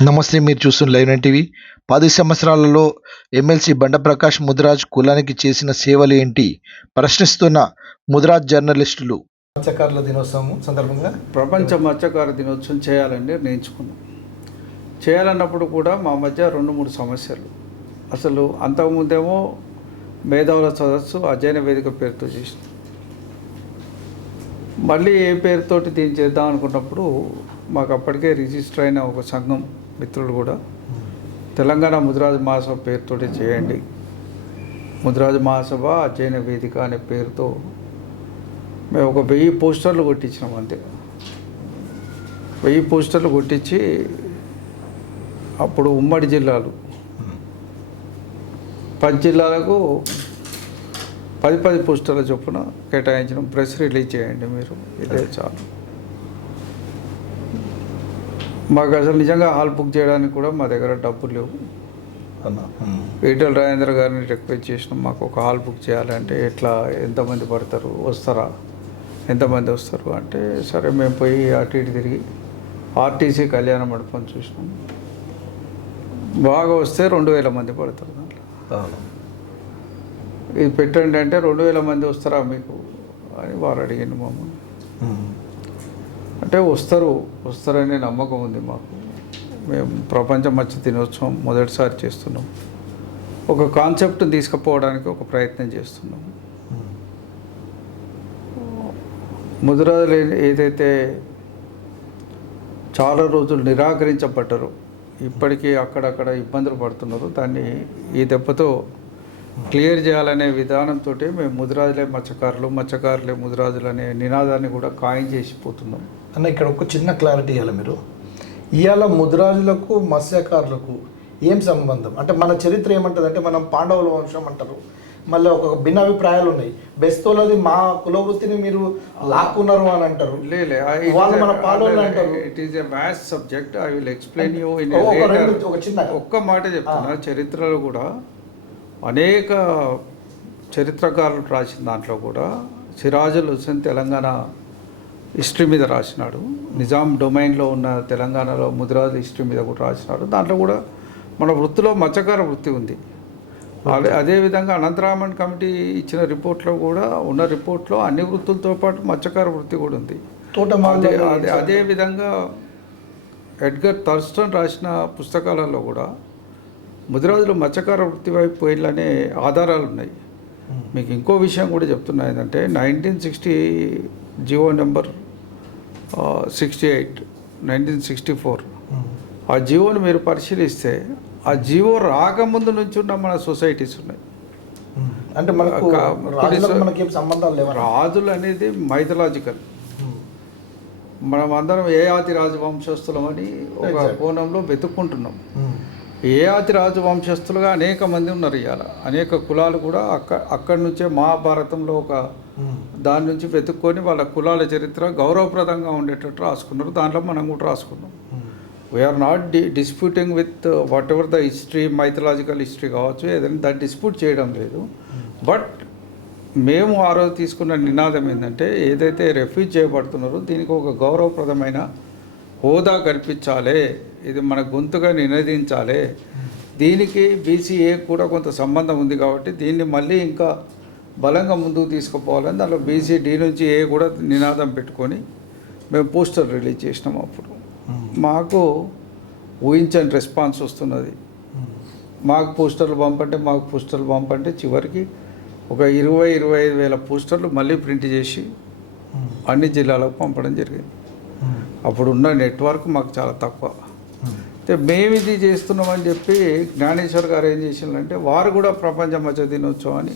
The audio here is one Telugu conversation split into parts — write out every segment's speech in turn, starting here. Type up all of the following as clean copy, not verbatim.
నమస్తే. మీరు చూస్తున్న లైవ్ నైన్ టీవీ. 10 సంవత్సరాలలో ఎమ్మెల్సీ బండ ప్రకాష్ ముదిరాజ్ కులానికి చేసిన సేవలు ఏంటి ప్రశ్నిస్తున్న ముదిరాజ్ జర్నలిస్టులు. మత్స్యకారుల దినోత్సవం సందర్భంగా ప్రపంచ మత్స్యకార దినోత్సవం చేయాలని నిర్ణయించుకున్నాం. చేయాలన్నప్పుడు కూడా మా మధ్య 2-3 సమస్యలు. అసలు అంతకుముందేమో మేధావుల సదస్సు అధ్యయన వేదిక పేరుతో చేసినాం. మళ్ళీ ఏ పేరుతోటి దీన్ని చేద్దాం అనుకున్నప్పుడు మాకు అప్పటికే రిజిస్టర్ అయిన ఒక సంఘం మిత్రులు కూడా తెలంగాణ ముదిరాజ్ మహాసభ పేరుతోటి చేయండి, ముదిరాజ్ మహాసభ అధ్యయన వేదిక అనే పేరుతో మేము ఒక 1000 పోస్టర్లు కొట్టించినాం. అంతే 1000 పోస్టర్లు కొట్టించి అప్పుడు ఉమ్మడి జిల్లాలు 10 జిల్లాలకు 10 పోస్టర్ల చొప్పున కేటాయించడం. ప్రెస్ రిలీజ్ చేయండి మీరు, ఇదే చాలు. మాకు అసలు నిజంగా హాల్ బుక్ చేయడానికి కూడా మా దగ్గర డబ్బులు లేవు. ఈటెల రాజేంద్ర గారిని రిక్వెస్ట్ చేసినాం, మాకు ఒక హాల్ బుక్ చేయాలంటే ఎట్లా, ఎంతమంది పడతారు, వస్తారా, ఎంతమంది వస్తారు అంటే సరే మేము పోయి అటు ఇటు తిరిగి ఆర్టీసీ కళ్యాణ మండపం చూసినాం. బాగా వస్తే 2000 మంది పడతారు దాంట్లో. ఇది పెట్టండి అంటే 2000 మంది వస్తారా మీకు అని వారు అడిగింది మమ్మల్ని. అంటే వస్తారనే నమ్మకం ఉంది మాకు. మేము ప్రపంచ మత్స్య దినోత్సవం మొదటిసారి చేస్తున్నాం. ఒక కాన్సెప్ట్ని తీసుకుపోవడానికి ఒక ప్రయత్నం చేస్తున్నాం. ముదిరాజులు ఏదైతే చాలా రోజులు నిరాకరించబడ్డారో, ఇప్పటికీ అక్కడక్కడ ఇబ్బందులు పడుతున్నారో, దాన్ని ఈ దెబ్బతో క్లియర్ చేయాలనే విధానంతో మేము ముదిరాజులే మత్స్యకారులు, మత్స్యకారులే ముదిరాజులు అనే నినాదాన్ని కూడా ఖాయం చేసిపోతున్నాం. అన్న, ఇక్కడ ఒక చిన్న క్లారిటీ ఇవ్వాలి మీరు. ఇవాళ ముదిరాజులకు మత్స్యకారులకు ఏం సంబంధం అంటే మన చరిత్ర ఏమంటుంది అంటే మనం పాండవుల వంశం అంటారు, మళ్ళీ ఒక భిన్నాభిప్రాయాలు ఉన్నాయి. బెస్తోలది మా కులవృత్తిని మీరు లాక్కున్నారు అని అంటారు, వాళ్ళు మన పాండవులు అంటారు. It is a vast subject. I will explain you in ఒక చిన్న ఒక్క మాట చెప్తున్నా. చరిత్రలో కూడా అనేక చరిత్రకారులు రాసిన దాంట్లో కూడా సిరాజుల్ హుస్సేన్ తెలంగాణ హిస్టరీ మీద రాసినాడు. నిజాం డొమైన్లో ఉన్న తెలంగాణలో ముదిరాజు హిస్టరీ మీద కూడా రాసినాడు. దాంట్లో కూడా మన వృత్తిలో మత్స్యకార వృత్తి ఉంది. అదేవిధంగా అనంతరామన్ కమిటీ ఇచ్చిన రిపోర్ట్లో కూడా ఉన్న రిపోర్ట్లో అన్ని వృత్తులతో పాటు మత్స్యకార వృత్తి కూడా ఉంది. అదేవిధంగా ఎడ్గర్ థర్స్టన్ రాసిన పుస్తకాలలో కూడా ముదిరాజులు మత్స్యకార వృత్తి వైపు పోయిలనే ఆధారాలు ఉన్నాయి. మీకు ఇంకో విషయం కూడా చెప్తున్నా, ఏంటంటే 1960 జియో నెంబర్ 68 1964 ఆ జియోని మీరు పరిశీలిస్తే ఆ జియో రాకముందు నుంచి ఉన్న మన సొసైటీస్ ఉన్నాయి. అంటే మనకి సంబంధాలు లేవు. రాజులు అనేది మైథలాజికల్. మనం అందరం ఏ ఆది రాజవంశస్థులం అని ఒక కోణంలో వెతుక్కుంటున్నాం. ఏ ఆది రాజవంశస్థులుగా అనేక మంది ఉన్నారు. ఇవాళ అనేక కులాలు కూడా అక్కడి నుంచే మహాభారతంలో ఒక దాని నుంచి వెతుక్కొని వాళ్ళ కులాల చరిత్ర గౌరవప్రదంగా ఉండేటట్టు రాసుకున్నారు. దాంట్లో మనం కూడా రాసుకున్నాం. We are not disputing with whatever the history, mythological history కావచ్చు, ఏదైనా దాన్ని డిస్ప్యూట్ చేయడం లేదు. బట్ మేము ఆ రోజు తీసుకున్న నినాదం ఏంటంటే, ఏదైతే రెఫ్యూజ్ చేయబడుతున్నారో దీనికి ఒక గౌరవప్రదమైన హోదా కల్పించాలి, ఇది మన గొంతుగా నినదించాలి. దీనికి బీసీఏ కూడా కొంత సంబంధం ఉంది కాబట్టి దీన్ని మళ్ళీ ఇంకా బలంగా ముందుకు తీసుకుపోవాలని దాంట్లో బీసీ-డి నుంచి ఏ కూడా నినాదం పెట్టుకొని మేము పోస్టర్ రిలీజ్ చేసినాం. అప్పుడు మాకు ఊహించని రెస్పాన్స్ వస్తున్నది. మాకు పోస్టర్లు పంపంటే చివరికి ఒక 20-25 వేల పోస్టర్లు మళ్ళీ ప్రింట్ చేసి అన్ని జిల్లాలకు పంపడం జరిగింది. అప్పుడున్న నెట్వర్క్ మాకు చాలా తక్కువ. అయితే మేము ఇది చేస్తున్నామని చెప్పి జ్ఞానేశ్వర్ గారు ఏం చేసిందంటే, వారు కూడా ప్రపంచ మత్స్య దినోత్సవం అని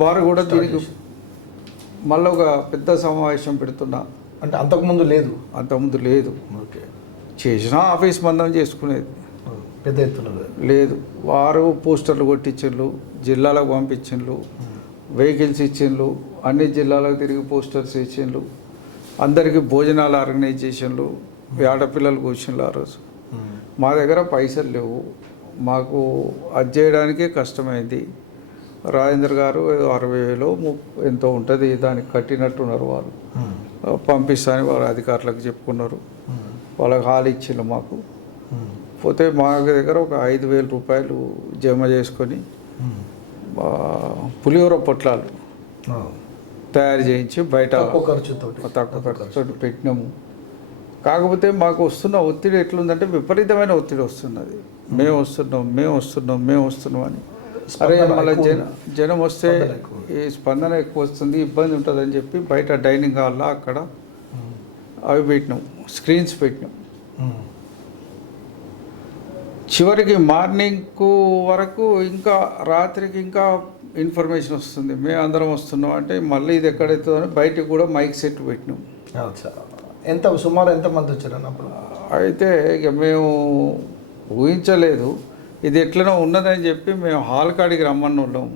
వారు కూడా దీనికి మళ్ళీ ఒక పెద్ద సమావేశం పెడుతున్నా. అంటే అంతకుముందు లేదు. ఓకే, చేసినా ఆఫీస్ మందం చేసుకునేది, పెద్ద ఎత్తున లేదు. వారు పోస్టర్లు కొట్టించిండ్రు, జిల్లాలకు పంపించిండ్రు, వెహికల్స్ ఇచ్చిండ్రు, అన్ని జిల్లాలకు తిరిగి పోస్టర్స్ ఇచ్చిండ్రు, అందరికీ భోజనాలు ఆర్గనైజేషన్లు, ఆడపిల్లలు కూర్చుండ్రు. ఆ రోజు మా దగ్గర పైసలు లేవు, మాకు అది చేయడానికే కష్టమైంది. రాజేంద్ర గారు 60,000 ఎంతో ఉంటుంది దానికి కట్టినట్టున్నారు. వాళ్ళు పంపిస్తానని వారు అధికారులకు చెప్పుకున్నారు. వాళ్ళకి హాల్ ఇచ్చిండ్రు మాకు. పోతే మా దగ్గర ఒక 5,000 రూపాయలు జమ చేసుకొని పులిహోర పొట్లాలు తయారు చేయించి బయట తక్కువ ఖర్చుతో పెట్టినాము. కాకపోతే మాకు వస్తున్న ఒత్తిడి ఎట్లుందంటే విపరీతమైన ఒత్తిడి వస్తున్నది. మేము వస్తున్నాం అని. అరే మళ్ళీ జనం వస్తే ఈ స్పందన ఎక్కువ వస్తుంది, ఇబ్బంది ఉంటుందని చెప్పి బయట డైనింగ్ హాల్లో అక్కడ అవి పెట్టినాం, స్క్రీన్స్ పెట్టినాం. చివరికి మార్నింగ్ వరకు ఇంకా రాత్రికి ఇంకా ఇన్ఫర్మేషన్ వస్తుంది, మేము అందరం వస్తున్నాం అంటే మళ్ళీ ఇది ఎక్కడైతుందని బయటకు కూడా మైక్ సెట్ పెట్టినాం. సుమారు ఎంతమంది వచ్చారని అప్పుడు? అయితే ఇక మేము ఊహించలేదు ఇది ఎట్లనో ఉన్నదని చెప్పి మేము హాల్ కాడికి రమ్మని ఉన్నాం.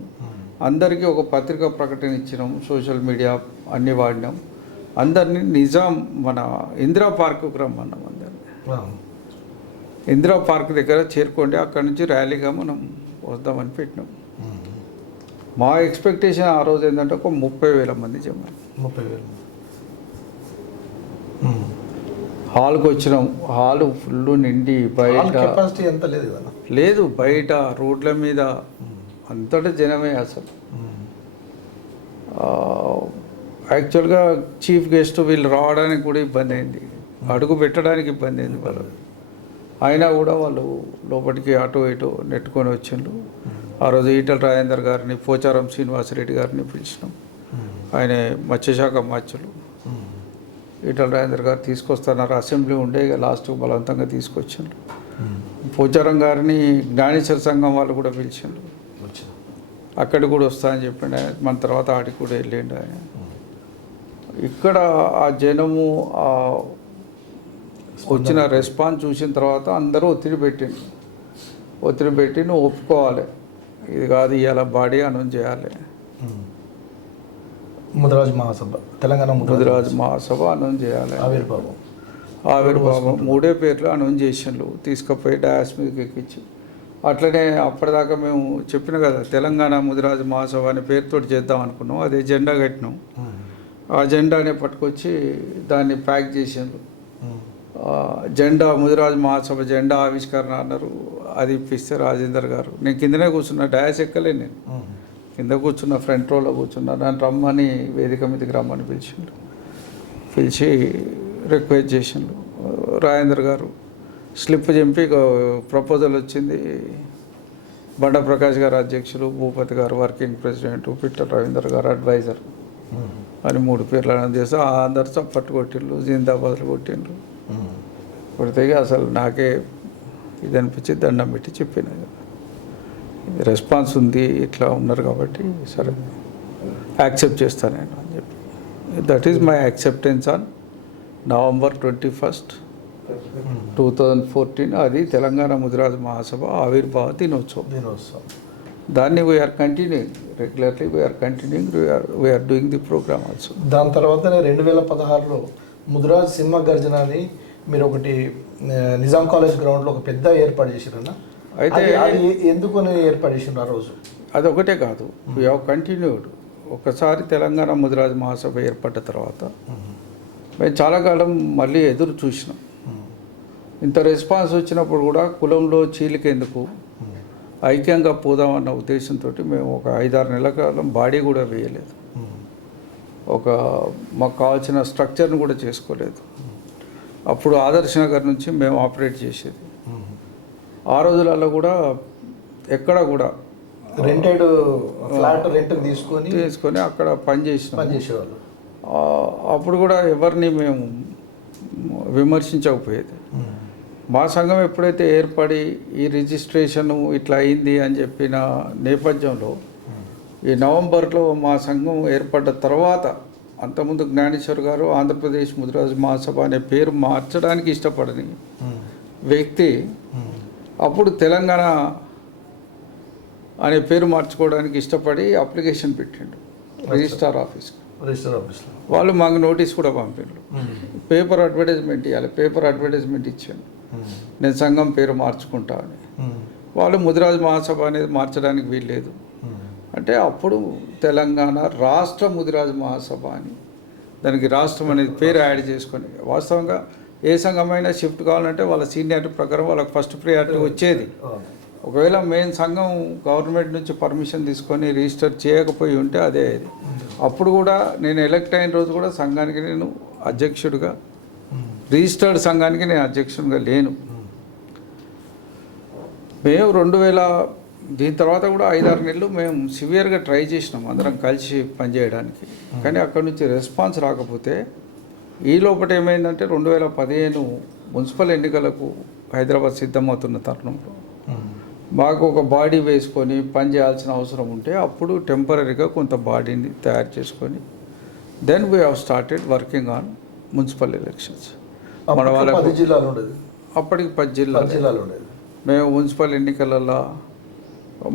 అందరికీ ఒక పత్రికా ప్రకటన ఇచ్చినాం, సోషల్ మీడియా అన్నీ వాడినాం. అందరినీ నిజాం మన ఇందిరా పార్కుకు రమ్మన్నాం. అందరినీ ఇందిరా పార్క్ దగ్గర చేరుకోండి, అక్కడి నుంచి ర్యాలీగా మనం వద్దామని పెట్టినాం. మా ఎక్స్పెక్టేషన్ ఆ రోజు ఏంటంటే ఒక 30,000 మంది జమ. 30,000 హాల్కి వచ్చినాం. హాలు ఫుల్ నిండి బయట ఎంత లేదు కదా, లేదు బయట రోడ్ల మీద అంతటా జనమే అసలు. యాక్చువల్గా చీఫ్ గెస్ట్ వీళ్ళు రావడానికి కూడా ఇబ్బంది అయింది, అడుగు పెట్టడానికి ఇబ్బంది అయింది వాళ్ళు. అయినా కూడా వాళ్ళు లోపలికి అటు ఇటు నెట్టుకొని వచ్చిండ్రు. ఆ రోజు ఈటల రాజేందర్ గారిని, పోచారం శ్రీనివాసరెడ్డి గారిని పిలిచినాం. ఆయన మత్స్యశాఖ మార్చులు. ఈటల రాజేందర్ గారు తీసుకొస్తున్నారు, అసెంబ్లీ ఉండే లాస్ట్కు బలవంతంగా తీసుకొచ్చిండ్రు. పోచారం గారిని జ్ఞానేశ్వర సంఘం వాళ్ళు కూడా పిలిచిండ్రు, అక్కడికి కూడా వస్తా అని చెప్పిండు ఆయన. మన తర్వాత ఆడికి కూడా వెళ్ళిండు ఆయన. ఇక్కడ ఆ జనము వచ్చిన రెస్పాన్స్ చూసిన తర్వాత అందరూ ఒత్తిడి పెట్టి నువ్వు ఒప్పుకోవాలి, ఇది కాదు ఇవాళ బాడీ అనౌన్స్ చేయాలి. ముదిరాజ్ మహాసభ, తెలంగాణ ముదిరాజ్ మహాసభ అనౌన్స్ చేయాలి. ఆవిర్భావం 3 పేర్లు అనౌన్స్ చేసిండ్రు, తీసుకుపోయి డయాస్ మీదకి ఎక్కించి. అట్లనే అప్పటిదాకా మేము చెప్పిన కదా తెలంగాణ ముదిరాజ్ మహాసభ అనే పేరుతో చేద్దాం అనుకున్నాం. అదే జెండా కట్టినాం. ఆ జెండానే పట్టుకొచ్చి దాన్ని ప్యాక్ చేసిండ్రు. జెండా ముదిరాజ్ మహాసభ జెండా ఆవిష్కరణ అన్నారు. అది ఇప్పిస్తే రాజేందర్ గారు, నేను కిందనే కూర్చున్నా, డయాస్ ఎక్కలే, నేను కింద కూర్చున్న, ఫ్రంట్ రోలో కూర్చున్నా. నన్ను రమ్మని వేదిక మీదకి రమ్మని పిలిచి రిక్వెస్ట్ చేసిండ్రు. రాజేందర్ గారు స్లిప్ చింపి ప్రపోజల్ వచ్చింది. బండ ప్రకాష్ గారు అధ్యక్షులు, భూపతి గారు వర్కింగ్ ప్రెసిడెంట్, పిట్ట రవీందర్ గారు అడ్వైజర్ అని 3 పేర్లు అనౌన్స్ చేస్తే అందరు చప్పట్లు కొట్టిండ్రు, జిందాబాద్లు కొట్టిండ్రు. కొడితే అసలు నాకే ఇది అనిపించి దండం పెట్టి చెప్పిన, రెస్పాన్స్ ఉంది ఇట్లా ఉన్నారు కాబట్టి సరే యాక్సెప్ట్ చేస్తాను నేను అని చెప్పి. That is my acceptance on November 21st, 2014. అది తెలంగాణ ముదిరాజ్ మహాసభ ఆవిర్భావ దినోత్సవం. దాన్ని we are continuing regularly, we are doing the program also. దాని తర్వాతనే 2016లో ముదిరాజ్ సింహ గర్జన అని మీరు ఒకటి నిజాం కాలేజ్ గ్రౌండ్లో ఒక పెద్ద ఏర్పాటు చేసిరన్న. అయితే అది ఎందుకు ఏర్పాటు చేసిండ్రు ఆ రోజు? అది ఒకటే కాదు, వీ హ్యావ్ కంటిన్యూడ్. ఒకసారి తెలంగాణ ముదిరాజ్ మహాసభ ఏర్పడ్డ తర్వాత మేము చాలా కాలం మళ్ళీ ఎదురు చూసినాం. ఇంత రెస్పాన్స్ వచ్చినప్పుడు కూడా కులంలో చీలికెందుకు, ఐక్యంగా పోదామన్న ఉద్దేశంతో మేము ఒక 5-6 నెలల కాలం బాడీ కూడా వేయలేదు, మాకు కావాల్సిన స్ట్రక్చర్ని కూడా చేసుకోలేదు. అప్పుడు ఆదర్శ నగర్ నుంచి మేము ఆపరేట్ చేసేది. ఆ రోజులలో కూడా ఎక్కడ కూడా రెంటెడ్ ఫ్లాట్ రెంట్ తీసుకొని అక్కడ పనిచేసేవాళ్ళు. అప్పుడు కూడా ఎవరిని మేము విమర్శించకపోయేది. మా సంఘం ఎప్పుడైతే ఏర్పడి ఈ రిజిస్ట్రేషన్ ఇట్లా అయింది అని చెప్పిన నేపథ్యంలో ఈ నవంబర్లో మా సంఘం ఏర్పడ్డ తర్వాత, అంతకుముందు జ్ఞానేశ్వర్ గారు ఆంధ్రప్రదేశ్ ముదిరాజ్ మహాసభ అనే పేరు మార్చడానికి ఇష్టపడని వ్యక్తి అప్పుడు తెలంగాణ అనే పేరు మార్చుకోవడానికి ఇష్టపడి అప్లికేషన్ పెట్టిండు రిజిస్ట్రార్ ఆఫీస్లో. వాళ్ళు మాకు నోటీస్ కూడా పంపిండ్రు, పేపర్ అడ్వర్టైజ్మెంట్ ఇవ్వాలి. పేపర్ అడ్వర్టైజ్మెంట్ ఇచ్చాను, నేను సంఘం పేరు మార్చుకుంటా అని. వాళ్ళు ముదిరాజ్ మహాసభ అనేది మార్చడానికి వీల్లేదు అంటే అప్పుడు తెలంగాణ రాష్ట్ర ముదిరాజ్ మహాసభ అని దానికి రాష్ట్రం అనేది పేరు యాడ్ చేసుకొని, వాస్తవంగా ఏ సంఘమైనా షిఫ్ట్ కావాలంటే వాళ్ళ సీనియారిటీ ప్రకారం వాళ్ళకి ఫస్ట్ ప్రియారిటీ వచ్చేది. ఒకవేళ మెయిన్ సంఘం గవర్నమెంట్ నుంచి పర్మిషన్ తీసుకొని రిజిస్టర్ చేయకపోయి ఉంటే అదే అది. అప్పుడు కూడా నేను ఎలక్ట్ అయిన రోజు కూడా సంఘానికి నేను అధ్యక్షుడిగా, రిజిస్టర్డ్ సంఘానికి నేను అధ్యక్షుడిగా లేను. మేము 2000 దీని తర్వాత కూడా 5-6 నెలలు మేము సివియర్గా ట్రై చేసినాం అందరం కలిసి పనిచేయడానికి. కానీ అక్కడ నుంచి రెస్పాన్స్ రాకపోతే ఈ లోపల ఏమైందంటే 2015 మున్సిపల్ ఎన్నికలకు హైదరాబాద్ సిద్ధమవుతున్న తరుణంలో మాకు ఒక బాడీ వేసుకొని పని చేయాల్సిన అవసరం ఉంటే అప్పుడు టెంపరీగా కొంత బాడీని తయారు చేసుకొని then we have started working on municipal elections. మన వాళ్ళకి 10 జిల్లాలు ఉండేది, అప్పటికి 10 జిల్లాలు ఉండేది. మేము మున్సిపల్ ఎన్నికలలో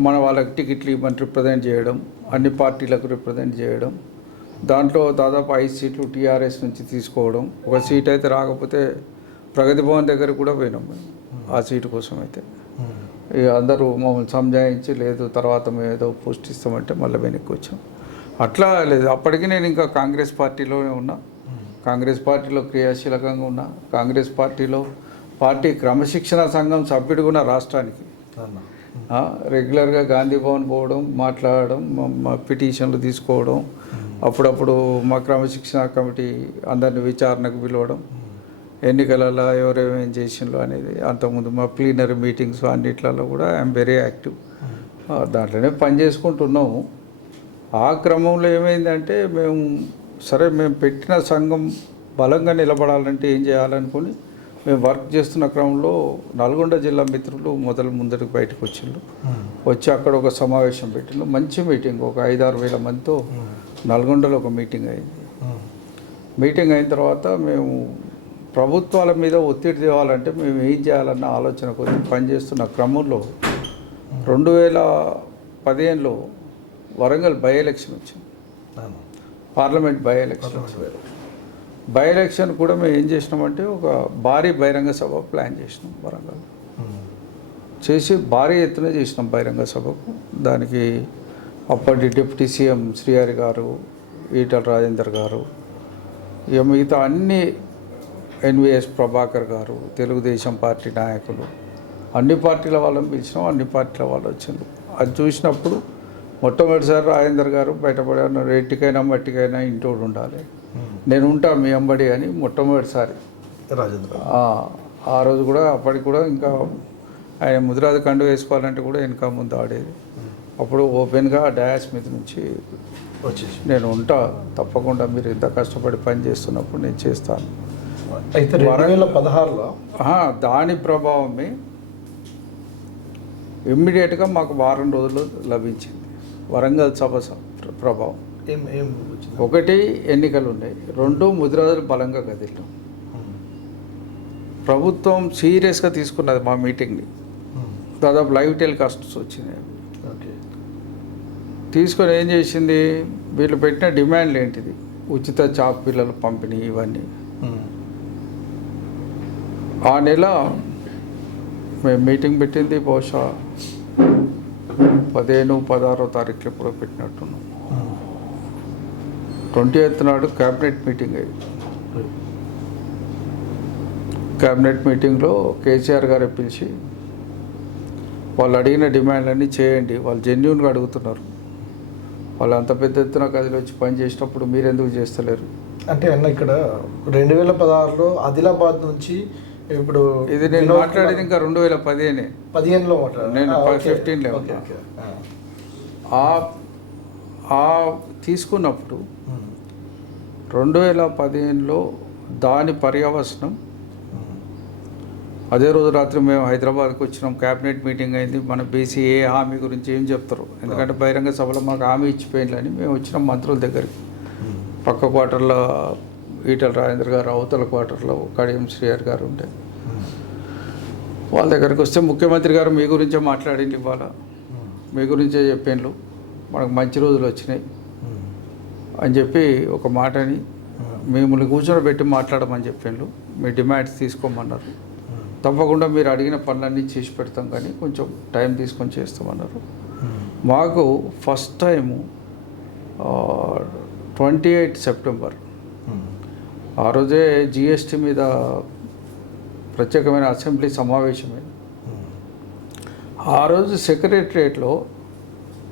మన వాళ్ళకి టికెట్లు ఇవ్వమని రిప్రజెంట్ చేయడం, అన్ని పార్టీలకు రిప్రజెంట్ చేయడం, దాంట్లో దాదాపు 5 సీట్లు టీఆర్ఎస్ నుంచి తీసుకోవడం. ఒక సీట్ అయితే రాకపోతే ప్రగతి భవన్ దగ్గర కూడా పోయినాం మేము ఆ సీటు కోసం. అయితే ఇక అందరూ మమ్మల్ని సంజాయించి లేదు తర్వాత మేము ఏదో పోస్ట్ ఇస్తామంటే మళ్ళీ వెనక్కి వచ్చాం. అట్లా లేదు, అప్పటికి నేను ఇంకా కాంగ్రెస్ పార్టీలోనే ఉన్నా, కాంగ్రెస్ పార్టీలో క్రియాశీలకంగా ఉన్నా, కాంగ్రెస్ పార్టీ క్రమశిక్షణ సంఘం సభ్యుడు కూడా రాష్ట్రానికి రెగ్యులర్గా గాంధీ భవన్ పోవడం, మాట్లాడడం, మా పిటిషన్లు తీసుకోవడం, అప్పుడప్పుడు మా క్రమశిక్షణ కమిటీ అందరిని విచారణకు పిలవడం, ఎన్నికలలో ఎవరేమేం చేసిండ్రు అనేది. అంతకుముందు మా ప్లీనరీ మీటింగ్స్ అన్నిట్లలో కూడా ఐఎమ్ వెరీ యాక్టివ్. దాంట్లోనే పని చేసుకుంటున్నాము. ఆ క్రమంలో ఏమైందంటే మేము పెట్టిన సంఘం బలంగా నిలబడాలంటే ఏం చేయాలనుకుని మేము వర్క్ చేస్తున్న క్రమంలో నల్గొండ జిల్లా మిత్రులు ముందరికి బయటకు వచ్చిండ్రు. వచ్చి అక్కడ ఒక సమావేశం పెట్టిండ్రు. మంచి మీటింగ్, ఒక 5-6 వేల మందితో నల్గొండలో ఒక మీటింగ్ అయింది. మీటింగ్ అయిన తర్వాత మేము ప్రభుత్వాల మీద ఒత్తిడి తేవాలంటే మేము ఏం చేయాలన్న ఆలోచన కొద్ది పనిచేస్తున్న క్రమంలో 2015లో వరంగల్ బై ఎలక్షన్ వచ్చింది, పార్లమెంట్ బై ఎలక్షన్ కూడా మేము ఏం చేసినామంటే ఒక భారీ బహిరంగ సభ ప్లాన్ చేసినాం వరంగల్. చేసి భారీ ఎత్తున చేసినాం బహిరంగ సభకు. దానికి అప్పటి డిప్యూటీ సీఎం శ్రీహరి గారు, ఈటల రాజేందర్ గారు, ఇక మిగతా అన్ని ఎన్విఎస్ ప్రభాకర్ గారు, తెలుగుదేశం పార్టీ నాయకులు, అన్ని పార్టీల వాళ్ళని పిలిచినాం, అన్ని పార్టీల వాళ్ళు వచ్చిండ్రు. అది చూసినప్పుడు మొట్టమొదటిసారి రాజేందర్ గారు బయటపడే రెట్టికైనా మట్టికైనా ఇంటోడు ఉండాలి, నేను ఉంటా మీ అంబడి అని మొట్టమొదటిసారి రాజేంద్ర. ఆ రోజు కూడా అప్పటికి కూడా ఇంకా ఆయన ముదిరాజు కండు వేసుకోవాలంటే కూడా వెనక ముందు ఆడేది. అప్పుడు ఓపెన్గా డయాస్ మీద నుంచి వచ్చేసి నేను ఉంటా, తప్పకుండా మీరు ఇంత కష్టపడి పని చేస్తున్నప్పుడు నేను చేస్తాను. అయితే 2016లో దాని ప్రభావమే ఇమ్మీడియట్గా మాకు వారం రోజులు లభించింది. వరంగల్ సభ ప్రభావం. ఒకటి ఎన్నికలు ఉన్నాయి, 2 ముదిరాజులు బలంగా కదిలినాం. ప్రభుత్వం సీరియస్గా తీసుకున్నది మా మీటింగ్ని. దాదాపు లైవ్ టెలికాస్ట్స్ వచ్చినాయి. తీసుకొని ఏం చేసింది, వీళ్ళు పెట్టిన డిమాండ్లు ఏంటిది, ఉచిత చాప్ పిల్లలు పంపిణీ, ఇవన్నీ. ఆ నెల మేము మీటింగ్ పెట్టింది బహుశా 15-16 తారీఖులు ఎప్పుడో పెట్టినట్టున్నాం. 20th నాడు క్యాబినెట్ మీటింగ్ అయ్యింది. క్యాబినెట్ మీటింగ్లో కేసీఆర్ గారు పిలిచి వాళ్ళు అడిగిన డిమాండ్లన్నీ చేయండి, వాళ్ళు జెన్యూన్గా అడుగుతున్నారు, వాళ్ళు అంత పెద్ద ఎత్తున కదిలి వచ్చి పని చేసినప్పుడు మీరు ఎందుకు చేస్తలేరు అంటే అన్న ఇక్కడ 2016లో ఆదిలాబాద్ నుంచి ఇప్పుడు ఇది నేను మాట్లాడేది ఇంకా 2015లో మాట్లాడాను నేను 15లో తీసుకున్నప్పుడు 2015లో దాని పర్యవసనం అదే రోజు రాత్రి మేము హైదరాబాద్కి వచ్చినాం. క్యాబినెట్ మీటింగ్ అయింది. మన బీసీ ఏ హామీ గురించి ఏం చెప్తారు, ఎందుకంటే బహిరంగ సభలో మాకు హామీ ఇచ్చిపోయిందని మేము వచ్చినాం మంత్రుల దగ్గరికి. పక్క క్వార్టర్లో ఈటల రాజేందర్ గారు, అవతల క్వార్టర్లో కడియం శ్రీహరి గారు ఉంటే వాళ్ళ దగ్గరికి వస్తే ముఖ్యమంత్రి గారు మీ గురించే మాట్లాడింది, ఇవాళ మీ గురించే చెప్పిండ్రు, మనకు మంచి రోజులు వచ్చినాయి అని చెప్పి ఒక మాటని మిమ్మల్ని కూర్చోబెట్టి మాట్లాడమని చెప్పిండ్రు, మీ డిమాండ్స్ తీసుకోమన్నారు, తప్పకుండా మీరు అడిగిన పనులన్నీ చేసి పెడతాం కానీ కొంచెం టైం తీసుకొని చేస్తామన్నారు. మాకు ఫస్ట్ టైము 28 సెప్టెంబర్ ఆ రోజే జిఎస్టీ మీద ప్రత్యేకమైన అసెంబ్లీ సమావేశమైంది. ఆ రోజు సెక్రటరియట్లో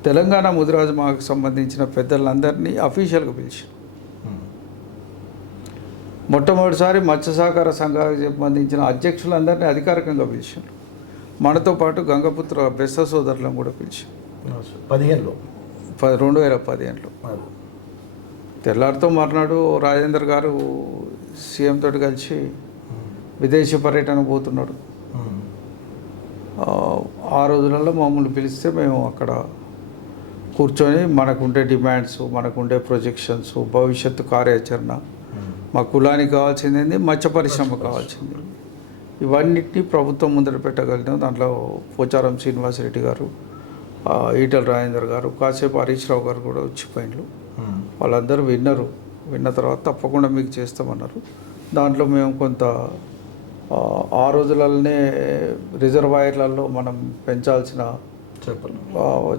తెలంగాణ ముదిరాజు మాకు సంబంధించిన పెద్దలందరినీ అఫీషియల్గా పిలిచారు. మొట్టమొదటిసారి మత్స్య సహకార సంఘానికి సంబంధించిన అధ్యక్షులందరినీ అధికారికంగా పిలిచారు. మనతో పాటు గంగపుత్ర బెస్త సోదరులను కూడా పిలిచారు. 15లో 2015లో తెల్లారితో మర్నాడు రాజేందర్ గారు సీఎం తోటి కలిసి విదేశీ పర్యటన పోతున్నాడు. ఆ రోజులలో మమ్మల్ని పిలిస్తే మేము అక్కడ కూర్చొని మనకుండే డిమాండ్స్, మనకుండే ప్రొజెక్షన్స్, భవిష్యత్తు కార్యాచరణ, మా కులానికి కావాల్సింది, మత్స్య పరిశ్రమ కావాల్సింది, ఇవన్నిటినీ ప్రభుత్వం ముందర పెట్టగలిగినాం. దాంట్లో పోచారం శ్రీనివాసరెడ్డి గారు, ఈటల రాజేందర్ గారు, కాసేపు హరీష్ రావు గారు కూడా వచ్చిపోయినారు. వాళ్ళందరూ విన్న తర్వాత తప్పకుండా మీకు చేస్తామన్నారు. దాంట్లో మేము కొంత ఆ రోజులలోనే రిజర్వాయర్లలో మనం పెంచాల్సిన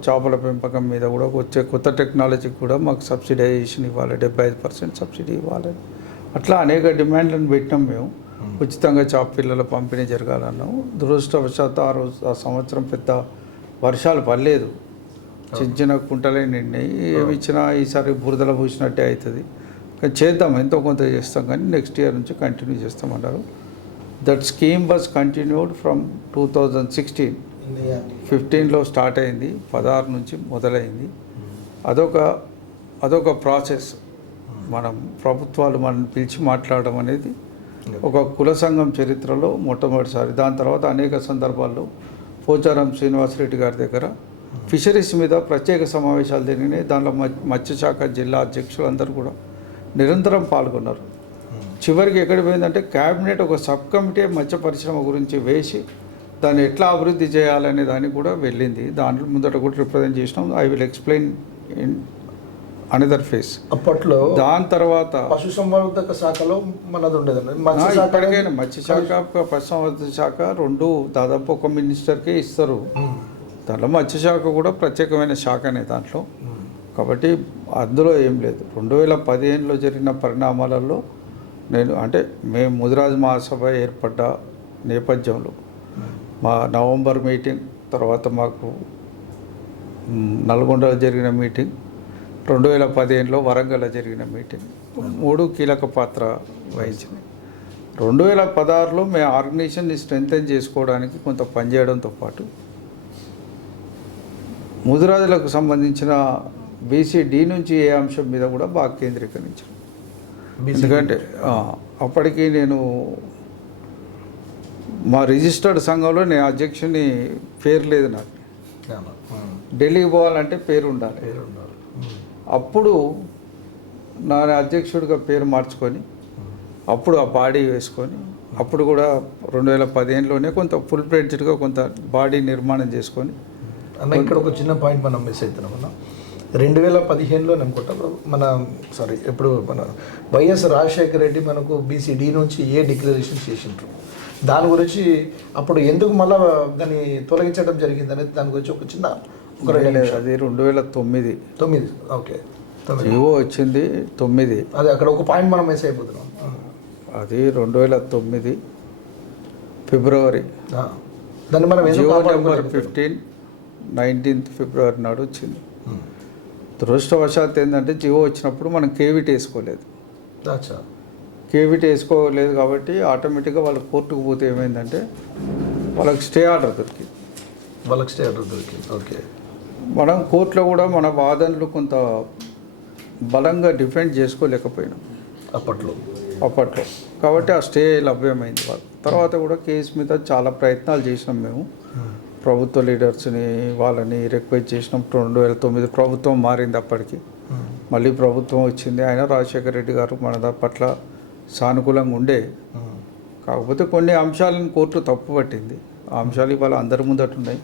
చేపల పెంపకం మీద కూడా వచ్చే కొత్త టెక్నాలజీకి కూడా మాకు సబ్సిడైజేషన్ ఇవ్వాలి, 75% సబ్సిడీ ఇవ్వాలి, అట్లా అనేక డిమాండ్లను పెట్టినాం. మేము ఉచితంగా చేప పిల్లల పంపిణీ జరగాలన్నాం. దురదృష్టవశాత్తు ఆ సంవత్సరం పెద్ద వర్షాలు పడలేదు, చిన్న కుంటలే నిండినాయి. ఏమి ఇచ్చినా ఈసారి బురదల పూసినట్టే అవుతుంది. కానీ చేద్దాం, ఎంతో కొంత చేస్తాం, కానీ నెక్స్ట్ ఇయర్ నుంచి కంటిన్యూ చేస్తామన్నారు. That scheme was continued from 2016. 15లో స్టార్ట్ అయింది, 16 నుంచి మొదలైంది. అదొక ప్రాసెస్. మనం ప్రభుత్వాలు మనం పిలిచి మాట్లాడడం అనేది ఒక కుల సంఘం చరిత్రలో మొట్టమొదటిసారి. దాని తర్వాత అనేక సందర్భాల్లో పోచారం శ్రీనివాసరెడ్డి గారి దగ్గర ఫిషరీస్ మీద ప్రత్యేక సమావేశాలు జరిగినాయి. దాంట్లో మత్స్యశాఖ జిల్లా అధ్యక్షులు అందరూ కూడా నిరంతరం పాల్గొన్నారు. చివరికి ఎక్కడికి పోయిందంటే క్యాబినెట్ ఒక సబ్ కమిటీ మత్స్య పరిశ్రమ గురించి వేసి దాన్ని ఎట్లా అభివృద్ధి చేయాలనే దానికి కూడా వెళ్ళింది. దాంట్లో ముందట కూడా రిప్రజెంట్ చేసినాం. I will explain in another face. అప్పట్లో దాని తర్వాత పశుసంవర్ధక శాఖలో మనది ఉండేదండి. ఇప్పటికైనా మత్స్యశాఖ, పశుసంవర్ధక శాఖ రెండు దాదాపు ఒక మినిస్టర్కే ఇస్తారు. దాంట్లో మత్స్యశాఖ కూడా ప్రత్యేకమైన శాఖనే దాంట్లో. కాబట్టి అందులో ఏం లేదు. 2015లో జరిగిన పరిణామాలలో మేము ముదిరాజు మహాసభ ఏర్పడ్డ నేపథ్యంలో మా నవంబర్ మీటింగ్ తర్వాత మాకు నల్గొండలో జరిగిన మీటింగ్, 2015లో వరంగల్లో జరిగిన మీటింగ్, 3 కీలక పాత్ర వహించినాయి. 2016లో మేము ఆర్గనైజేషన్ని స్ట్రెంగ్తెన్ చేసుకోవడానికి కొంత పనిచేయడంతో పాటు ముదిరాజులకు సంబంధించిన BCD నుంచి ఏ అంశం మీద కూడా బాగా కేంద్రీకరించాను. ఎందుకంటే అప్పటికి నేను మా రిజిస్టర్డ్ సంఘంలో నేను అధ్యక్షుని పేరు లేదు. నాకు ఢిల్లీకి పోవాలంటే పేరు ఉండాలి. అప్పుడు నా అధ్యక్షుడిగా పేరు మార్చుకొని అప్పుడు ఆ బాడీ వేసుకొని అప్పుడు కూడా 2015లోనే కొంత ఫుల్ ఫ్లెడ్జ్డ్గా కొంత బాడీ నిర్మాణం చేసుకొని. అన్న ఇక్కడ ఒక చిన్న పాయింట్ మనం మిస్ అవుతున్నాం అన్న. 2015లో అనుకుంటా ఇప్పుడు మన వైఎస్ రాజశేఖర రెడ్డి మనకు BCD నుంచి ఏ డిక్లరేషన్ చేసిండ్రు, దాని గురించి అప్పుడు ఎందుకు మళ్ళీ దాన్ని తొలగించడం జరిగింది అనేది దాని గురించి ఒక చిన్న అది 2009. ఓకే, జీవో వచ్చింది 9. అది అక్కడ ఒక పాయింట్ మనం మిస్ అయిపోతున్నాం. అది 2009 ఫిబ్రవరి. దాన్ని మనం జీవో నెంబర్ 15 19th ఫిబ్రవరి నాడు వచ్చింది. దురదృష్టవశాత్తు ఏంటంటే జీవో వచ్చినప్పుడు మనం కేవిటీ వేసుకోలేదు. కేవిటీ వేసుకోలేదు కాబట్టి ఆటోమేటిక్గా వాళ్ళ కోర్టుకు పోతే ఏమైందంటే వాళ్ళకి స్టే ఆర్డర్ దొరికింది. ఓకే, మనం కోర్టులో కూడా మన వాదనలు కొంత బలంగా డిఫెండ్ చేసుకోలేకపోయినాం అప్పట్లో. కాబట్టి ఆ స్టే లభ్యమైంది. వాళ్ళు తర్వాత కూడా కేసు మీద చాలా ప్రయత్నాలు చేసినాం మేము. ప్రభుత్వ లీడర్స్ని వాళ్ళని రిక్వెస్ట్ చేసినాం. 2009 ప్రభుత్వం మారింది. అప్పటికి మళ్ళీ ప్రభుత్వం వచ్చింది. ఆయన రాజశేఖర రెడ్డి గారు మన పట్ల సానుకూలంగా ఉండే, కాకపోతే కొన్ని అంశాలను కోర్టు తప్పు పట్టింది. ఆ అంశాలు ఇవాళ అందరి ముందట ఉన్నాయి.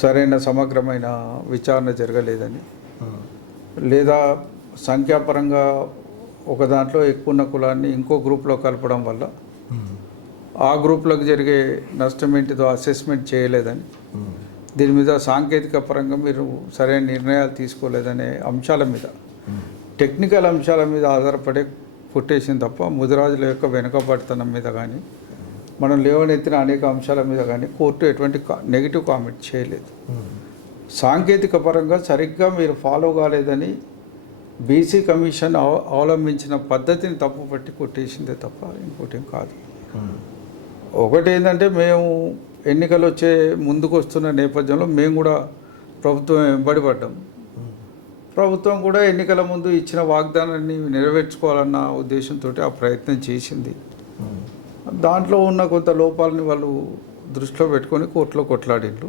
సరైన సమగ్రమైన విచారణ జరగలేదని, లేదా సంఖ్యాపరంగా ఒక దాంట్లో ఎక్కువ ఉన్న కులాన్ని ఇంకో గ్రూప్లో కలపడం వల్ల ఆ గ్రూప్లకు జరిగే నష్టం ఏంటిదో అసెస్మెంట్ చేయలేదని, దీని మీద సాంకేతిక పరంగా మీరు సరైన నిర్ణయాలు తీసుకోలేదనే అంశాల మీద, టెక్నికల్ అంశాల మీద ఆధారపడే కొట్టేసింది తప్ప ముదిరాజుల యొక్క వెనుకబడితనం మీద కానీ మనం లేవనెత్తిన అనేక అంశాల మీద కానీ కోర్టు ఎటువంటి నెగిటివ్ కామెంట్ చేయలేదు. సాంకేతిక పరంగా సరిగ్గా మీరు ఫాలో కాలేదని బీసీ కమిషన్ అవలంబించిన పద్ధతిని తప్పు పట్టి కొట్టేసిందే తప్ప ఇంకోటి ఏం కాదు. ఒకటి ఏంటంటే మేము ఎన్నికలు వచ్చే ముందుకు వస్తున్న నేపథ్యంలో మేము కూడా ప్రభుత్వం వెంబడిపడ్డాం. ప్రభుత్వం కూడా ఎన్నికల ముందు ఇచ్చిన వాగ్దానాన్ని నెరవేర్చుకోవాలన్న ఉద్దేశంతో ఆ ప్రయత్నం చేసింది. దాంట్లో ఉన్న కొంత లోపాలని వాళ్ళు దృష్టిలో పెట్టుకొని కోర్టులో కొట్లాడిండ్రు.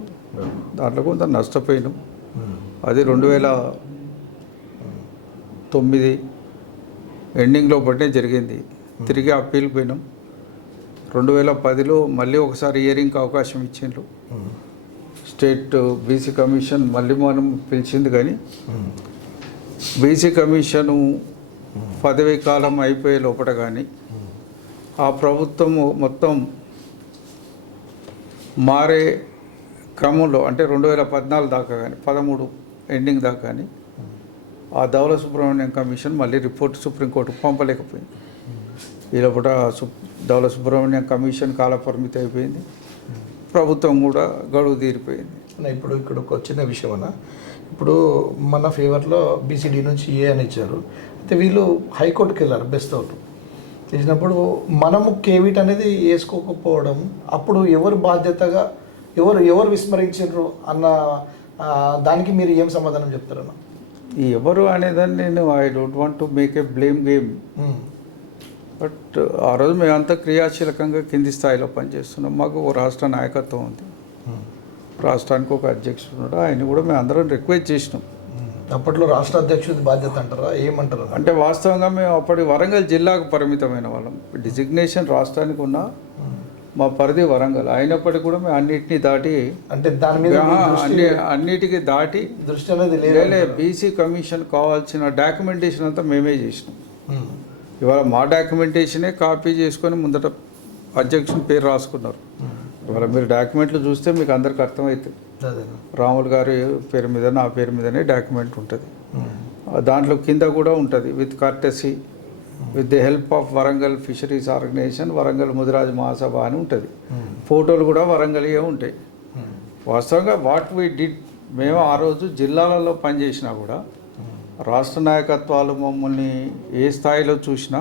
దాంట్లో కొంత నష్టపోయినాం. అది 2009 ఎండింగ్లో పడినే జరిగింది. తిరిగి అప్పీల్ పోయినాం. 2010లో మళ్ళీ ఒకసారి హియరింగ్కి అవకాశం ఇచ్చిండ్రు. స్టేట్ బీసీ కమిషన్ మళ్ళీ మనం పిలిచింది, కానీ బీసీ కమిషను పదవీ కాలం అయిపోయే లోపల కానీ ఆ ప్రభుత్వం మొత్తం మారే క్రమంలో అంటే 2014 దాకా కానీ 13 ఎండింగ్ దాకా కానీ ఆ ధవళ సుబ్రహ్మణ్యం కమిషన్ మళ్ళీ రిపోర్ట్ సుప్రీంకోర్టుకు పంపలేకపోయింది. ఈ లోపల ధవళ సుబ్రహ్మణ్యం కమిషన్ కాలపరిమితి అయిపోయింది. ప్రభుత్వం కూడా గడువు తీరిపోయింది. ఇప్పుడు ఇక్కడ ఒక చిన్న విషయం అన్న, ఇప్పుడు మన ఫేవర్లో బీసీడీ నుంచి ఏ అని ఇచ్చారు. అయితే వీళ్ళు హైకోర్టుకి వెళ్ళారు బెస్ట్ అవుట్ చేసినప్పుడు మనము కేవిట్ అనేది వేసుకోకపోవడం, అప్పుడు ఎవరు బాధ్యతగా ఎవరు విస్మరించారు అన్న దానికి మీరు ఏం సమాధానం చెప్తారన్న? ఈ ఎవరు అనేదాన్ని నేను I don't want to make a blame game. But ఆ రోజు మేమంతా క్రియాశీలకంగా కింది స్థాయిలో పనిచేస్తున్నాం. మాకు ఒక రాష్ట్ర నాయకత్వం ఉంది, రాష్ట్రానికి ఒక అధ్యక్షుడు ఉన్నాడు. ఆయన కూడా మేము అందరం రిక్వెస్ట్ చేసినాం. అప్పట్లో రాష్ట్ర అధ్యక్షుడి బాధ్యత అంటారా, ఏమంటారు? అంటే వాస్తవంగా మేము అప్పటి వరంగల్ జిల్లాకు పరిమితమైన వాళ్ళం. డిజిగ్నేషన్ రాష్ట్రానికి ఉన్న మా పరిధి వరంగల్ అయినప్పటికీ కూడా మేము అన్నిటినీ దాటి, అంటే దాని మీద అన్నిటికీ దాటి దృష్టి అనేది బీసీ కమిషన్ కావాల్సిన డాక్యుమెంటేషన్ అంతా మేమే చేసినాం. ఇవాళ మా డాక్యుమెంటేషనే కాపీ చేసుకొని ముందట అధ్యక్షుని పేరు రాసుకున్నారు. ఇవాళ మీరు డాక్యుమెంట్లు చూస్తే మీకు అందరికి అర్థమవుతుంది. రాములు గారి పేరు మీద నా పేరు మీదనే డాక్యుమెంట్ ఉంటుంది. దాంట్లో కింద కూడా ఉంటుంది with courtesy with the help of Warangal fisheries organization, Warangal Mudiraj Mahasabha అని ఉంటుంది. ఫోటోలు కూడా వరంగల్యే ఉంటాయి. వాస్తవంగా వాట్ వీ డిడ్, మేము ఆ రోజు జిల్లాలలో పనిచేసినా కూడా రాష్ట్ర నాయకత్వాలు మమ్మల్ని ఏ స్థాయిలో చూసినా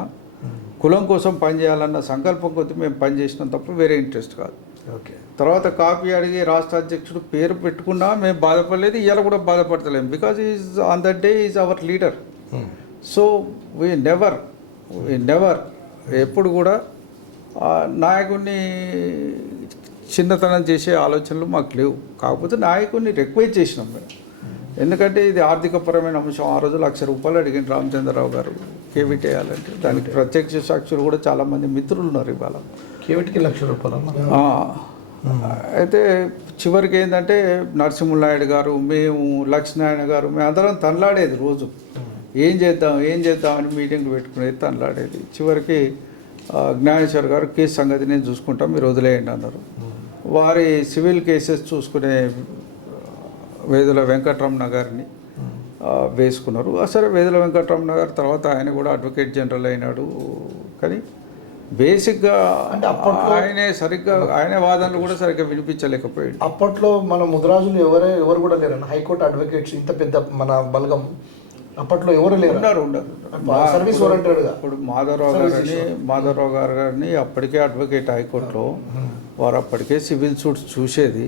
కులం కోసం పనిచేయాలన్న సంకల్పం కొద్దీ మేము పనిచేసినాం తప్ప వేరే ఇంట్రెస్ట్ కాదు. ఓకే. తర్వాత కాపీ అడిగి రాష్ట్ర అధ్యక్షుడు పేరు పెట్టుకున్నా మేము బాధపడలేదు, ఇవాళ కూడా బాధపడతలేము. Because is on that day is our leader. So we never ఎప్పుడు కూడా నాయకుడిని చిన్నతనం చేసే ఆలోచనలు మాకు లేవు. కాకపోతే నాయకుడిని రిక్వెస్ట్ చేసినాం మేము. ఎందుకంటే ఇది ఆర్థికపరమైన అంశం. ఆ రోజు ₹1,00,000 అడిగిన రామచంద్రరావు గారు కేవిట్ వేయాలంటే. దానికి ప్రత్యక్ష సాక్షులు కూడా చాలామంది మిత్రులు ఉన్నారు. ఇవాళ కేవిట్కి ₹1,00,000. అయితే చివరికి ఏంటంటే నరసింహనాయుడు గారు, మేము, లక్ష్మీనారాయణ గారు, మేము అందరం తనలాడేది. రోజు ఏం చేద్దాం అని మీటింగ్లు పెట్టుకునేది, తనలాడేది. చివరికి జ్ఞానేశ్వర్ గారు కేసు సంగతి నేను చూసుకుంటాం, మీరు వదిలేయండి అన్నారు. వారి సివిల్ కేసెస్ చూసుకునే వేదుల వెంకటరమణ గారిని వేసుకున్నారు. సరే, వేదుల వెంకటరమణ గారు తర్వాత ఆయన కూడా అడ్వకేట్ జనరల్ అయినాడు. కానీ బేసిక్గా ఆయన వాదనలు కూడా సరిగ్గా వినిపించలేకపోయాడు. అప్పట్లో మన ముదిరాజులు ఎవరు కూడా లేరు హైకోర్టు అడ్వకేట్స్. ఇంత పెద్ద మన బలగం అప్పట్లో ఎవరు లేరు. ఉన్నారు. సర్వీస్ ఓరియంటెడ్గా. ఇప్పుడు మాధవరావు గారిని అప్పటికే అడ్వకేట్ హైకోర్టులో, వారు అప్పటికే సివిల్ సూట్స్ చూసేది.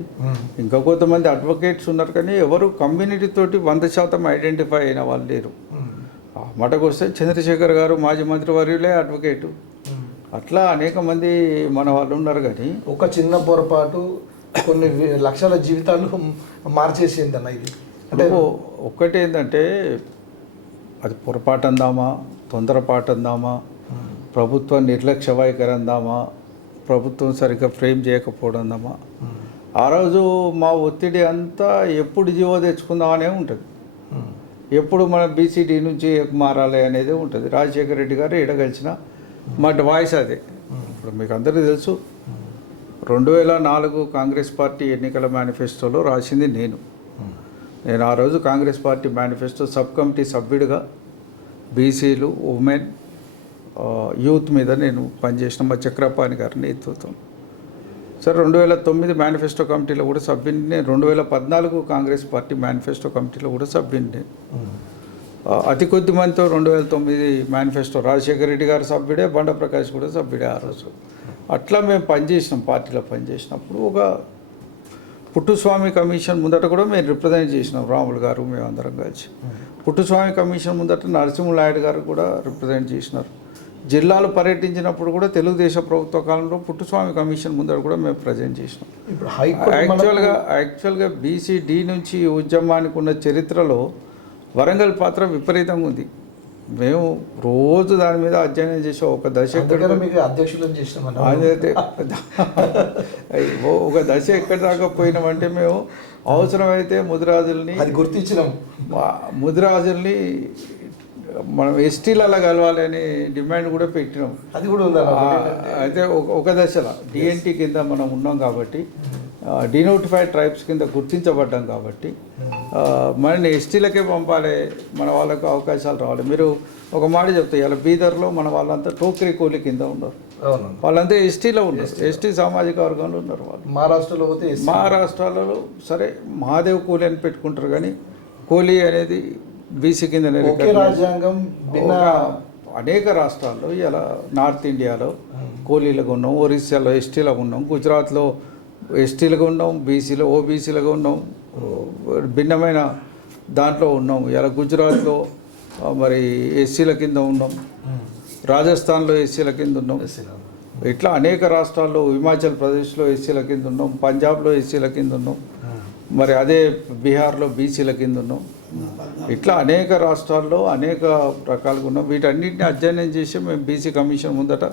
ఇంకా కొంతమంది అడ్వకేట్స్ ఉన్నారు, కానీ ఎవరు కమ్యూనిటీ తోటి 100% ఐడెంటిఫై అయిన వాళ్ళు లేరు. మటకు వస్తే చంద్రశేఖర్ గారు మాజీ మంత్రి వర్యులే అడ్వకేటు. అట్లా అనేక మంది మన వాళ్ళు ఉన్నారు. కానీ ఒక చిన్న పొరపాటు కొన్ని లక్షల జీవితాలు మార్చేసింది అన్న ఇది. అంటే ఒక్కటి ఏంటంటే, అది పొరపాటు అందామా, తొందరపాటు అందామా, ప్రభుత్వ నిర్లక్ష్య వైఖరి అందామా, ప్రభుత్వం సరిగ్గా ఫ్రేమ్ చేయకపోవడం అందామా, ఆ రోజు మా ఒత్తిడి అంతా ఎప్పుడు జీవో తెచ్చుకుందామనే ఉంటుంది. ఎప్పుడు మన బీసీడీ నుంచి మారాలి అనేది ఉంటుంది. రాజశేఖర రెడ్డి గారు ఎడగలిసిన మా వాయిస్ అదే. ఇప్పుడు మీకు అందరికీ తెలుసు, 2004 కాంగ్రెస్ పార్టీ ఎన్నికల మేనిఫెస్టోలో రాసింది నేను ఆ రోజు Congress party manifesto sub committee సభ్యుడిగా బీసీలు, ఉమెన్, యూత్ మీద నేను పనిచేసిన మా చక్రపాణి గారి నేతృత్వం. సరే 2009 మేనిఫెస్టో కమిటీలో కూడా సభ్యుడిని, 2014 కాంగ్రెస్ పార్టీ మేనిఫెస్టో కమిటీలో కూడా సభ్యుడిని. అతి కొద్ది మందితో 2009 మేనిఫెస్టో రాజశేఖర రెడ్డి గారు సభ్యుడే, బండ ప్రకాష్ కూడా సభ్యుడే ఆ రోజు. అట్లా మేము పనిచేసినాం, పార్టీలో పనిచేసినప్పుడు ఒక పుట్టుస్వామి కమిషన్ ముందట కూడా మేము రిప్రజెంట్ చేసినాం, రాములు గారు మేమందరం కలిసి. పుట్టుస్వామి కమిషన్ ముందట నరసింహనాయుడు గారు కూడా రిప్రజెంట్ చేసినారు. జిల్లాలు పర్యటించినప్పుడు కూడా తెలుగుదేశం ప్రభుత్వ కాలంలో పుట్టుస్వామి కమిషన్ ముందర కూడా మేము ప్రజెంట్ చేసినాం. ఇప్పుడు యాక్చువల్గా బీసీడీ నుంచి ఉద్యమానికి ఉన్న చరిత్రలో వరంగల్ పాత్ర విపరీతంగా ఉంది. మేము రోజు దాని మీద అధ్యయనం చేసే ఒక దశ అదైతే ఒక దశ ఎక్కడి దాకా పోయినామంటే మేము అవసరమైతే ముదిరాజుల్ని గుర్తించినాం, ముదిరాజుల్ని మనం ఎస్టీలలో కలవాలని డిమాండ్ కూడా పెట్టినాం. అది కూడా అయితే ఒక దశలో డిఎన్టీ కింద మనం ఉన్నాం కాబట్టి, డినోటిఫైడ్ ట్రైబ్స్ కింద గుర్తించబడ్డాం కాబట్టి మనని ఎస్టీలకే పంపాలి, మన వాళ్ళకు అవకాశాలు రావాలి. మీరు ఒక మాట చెప్తే ఇలా బీదర్లో మన వాళ్ళంతా టోక్రీ కూలీ కింద ఉన్నారు, వాళ్ళంతా ఎస్టీలో ఉన్నారు, ఎస్టీ సామాజిక వర్గంలో ఉన్నారు. వాళ్ళు మహారాష్ట్రలో సరే మహాదేవ్ కూలీ అని పెట్టుకుంటారు, కానీ కూలీ అనేది బీసీ కింద. రాజ్యాంగం అనేక రాష్ట్రాల్లో ఇలా నార్త్ ఇండియాలో కూలీలుగా ఉన్నాం, ఒరిస్సాలో ఎస్టీలుగా ఉన్నాం, గుజరాత్లో ఎస్టీలుగా ఉన్నాం, బీసీలో ఓబీసీలుగా ఉన్నాం, భిన్నమైన దాంట్లో ఉన్నాం. ఇలా గుజరాత్లో మరి ఎస్సీల కింద ఉన్నాం, రాజస్థాన్లో ఎస్సీల కింద ఉన్నాం, ఇట్లా అనేక రాష్ట్రాల్లో, హిమాచల్ ప్రదేశ్లో ఎస్సీల కింద ఉన్నాం, పంజాబ్లో ఎస్సీల కింద ఉన్నాం, మరి అదే బీహార్లో బీసీల కింద ఉన్నాం. ఇట్లా అనేక రాష్ట్రాల్లో అనేక రకాలుగా ఉన్నాం. వీటన్నిటిని అధ్యయనం చేసి మేము బీసీ కమిషన్ ముందట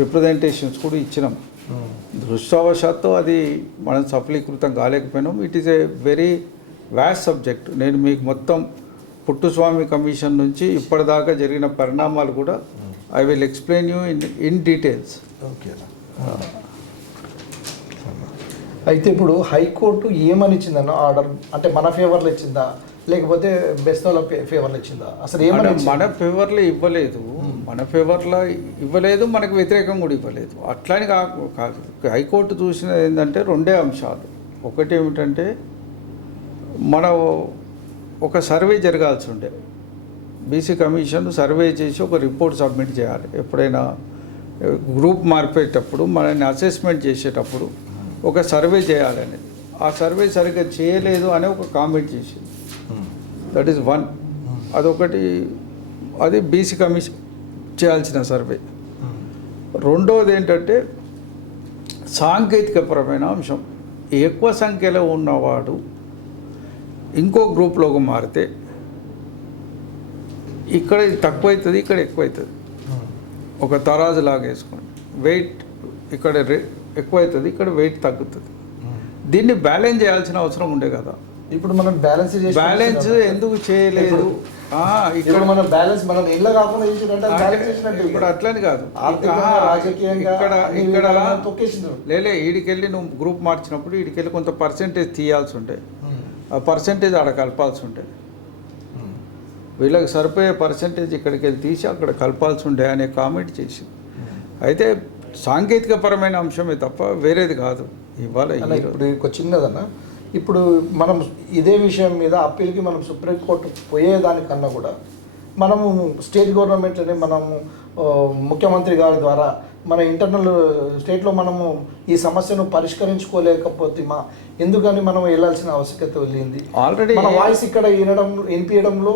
రిప్రజెంటేషన్స్ కూడా ఇచ్చినాం. దృష్టావశాత్తు అది మనం సఫలీకృతం కాలేకపోయినాం. It is a very vast subject. నేను మీకు మొత్తం పుట్టుస్వామి కమిషన్ నుంచి ఇప్పటిదాకా జరిగిన పరిణామాలు కూడా I will explain you in details. Okay. అయితే ఇప్పుడు హైకోర్టు ఏమని ఇచ్చిందన్న ఆర్డర్? అంటే మన ఫేవర్లో ఇచ్చిందా లేకపోతే బెస్తోల ఫేవర్లో ఇచ్చిందా? అసలు ఏమన్నా మన ఫేవర్లో ఇవ్వలేదు, మన ఫేవర్లో ఇవ్వలేదు, మనకు వ్యతిరేకంగా కూడా ఇవ్వలేదు. అట్లని కాదు. హైకోర్టు చూసినది ఏంటంటే రెండే అంశాలు. ఒకటి ఏమిటంటే మన ఒక సర్వే జరగాల్సి ఉండే, బీసీ కమిషన్ సర్వే చేసి ఒక రిపోర్ట్ సబ్మిట్ చేయాలి. ఎప్పుడైనా గ్రూప్ మార్పేటప్పుడు మనల్ని అసెస్మెంట్ చేసేటప్పుడు ఒక సర్వే చేయాలనేది. ఆ సర్వే సరిగ్గా చేయలేదు అనే ఒక కామెంట్ చేసింది. That is one. అదొకటి, అది బీసీ కమిషన్ చేయాల్సిన సర్వే. రెండవది ఏంటంటే సాంకేతికపరమైన అంశం. ఎక్కువ సంఖ్యలో ఉన్నవాడు ఇంకో గ్రూప్లోకి మారితే ఇక్కడ తక్కువ అవుతుంది, ఇక్కడ ఎక్కువ అవుతుంది. ఒక తరాజు లాగా వేసుకోండి, వెయిట్ ఇక్కడ ఎక్కువ అవుతుంది, ఇక్కడ వెయిట్ తగ్గుతుంది. దీన్ని బ్యాలెన్స్ చేయాల్సిన అవసరం ఉండే కదా. ఇప్పుడు మనం బ్యాలెన్స్ ఎందుకు చేయలేదు? ఇక్కడ మనం బ్యాలెన్స్ మనం ఇళ్ళ కాకుండా ఇప్పుడు అట్లని కాదు, ఇక్కడ లేలే ఈడికెళ్ళి నువ్వు గ్రూప్ మార్చినప్పుడు ఈడికెళ్ళి కొంత పర్సెంటేజ్ తీయాల్సి ఉంటే ఆ పర్సెంటేజ్ ఆడ కలపాల్సి ఉంటుంది. వీళ్ళకి సరిపోయే పర్సెంటేజ్ ఇక్కడికి వెళ్ళి తీసి అక్కడ కలపాల్సి ఉండే అనే కామెంట్ చేసింది. అయితే సాంకేతికపరమైన అంశమే తప్ప వేరేది కాదు. ఇవాళ ఇప్పుడు ఒక చిన్నదన్న, ఇప్పుడు మనం ఇదే విషయం మీద అప్పీల్కి మనం సుప్రీంకోర్టు పోయేదానికన్నా కూడా మనము స్టేట్ గవర్నమెంట్లోనే మనము ముఖ్యమంత్రి గారి ద్వారా మన ఇంటర్నల్ స్టేట్లో మనము ఈ సమస్యను పరిష్కరించుకోలేకపోతే ఎందుకని మనం వెళ్ళాల్సిన ఆవశ్యకత వెళ్ళింది. ఆల్రెడీ మన వాయిస్ ఇక్కడ వినిపించడంలో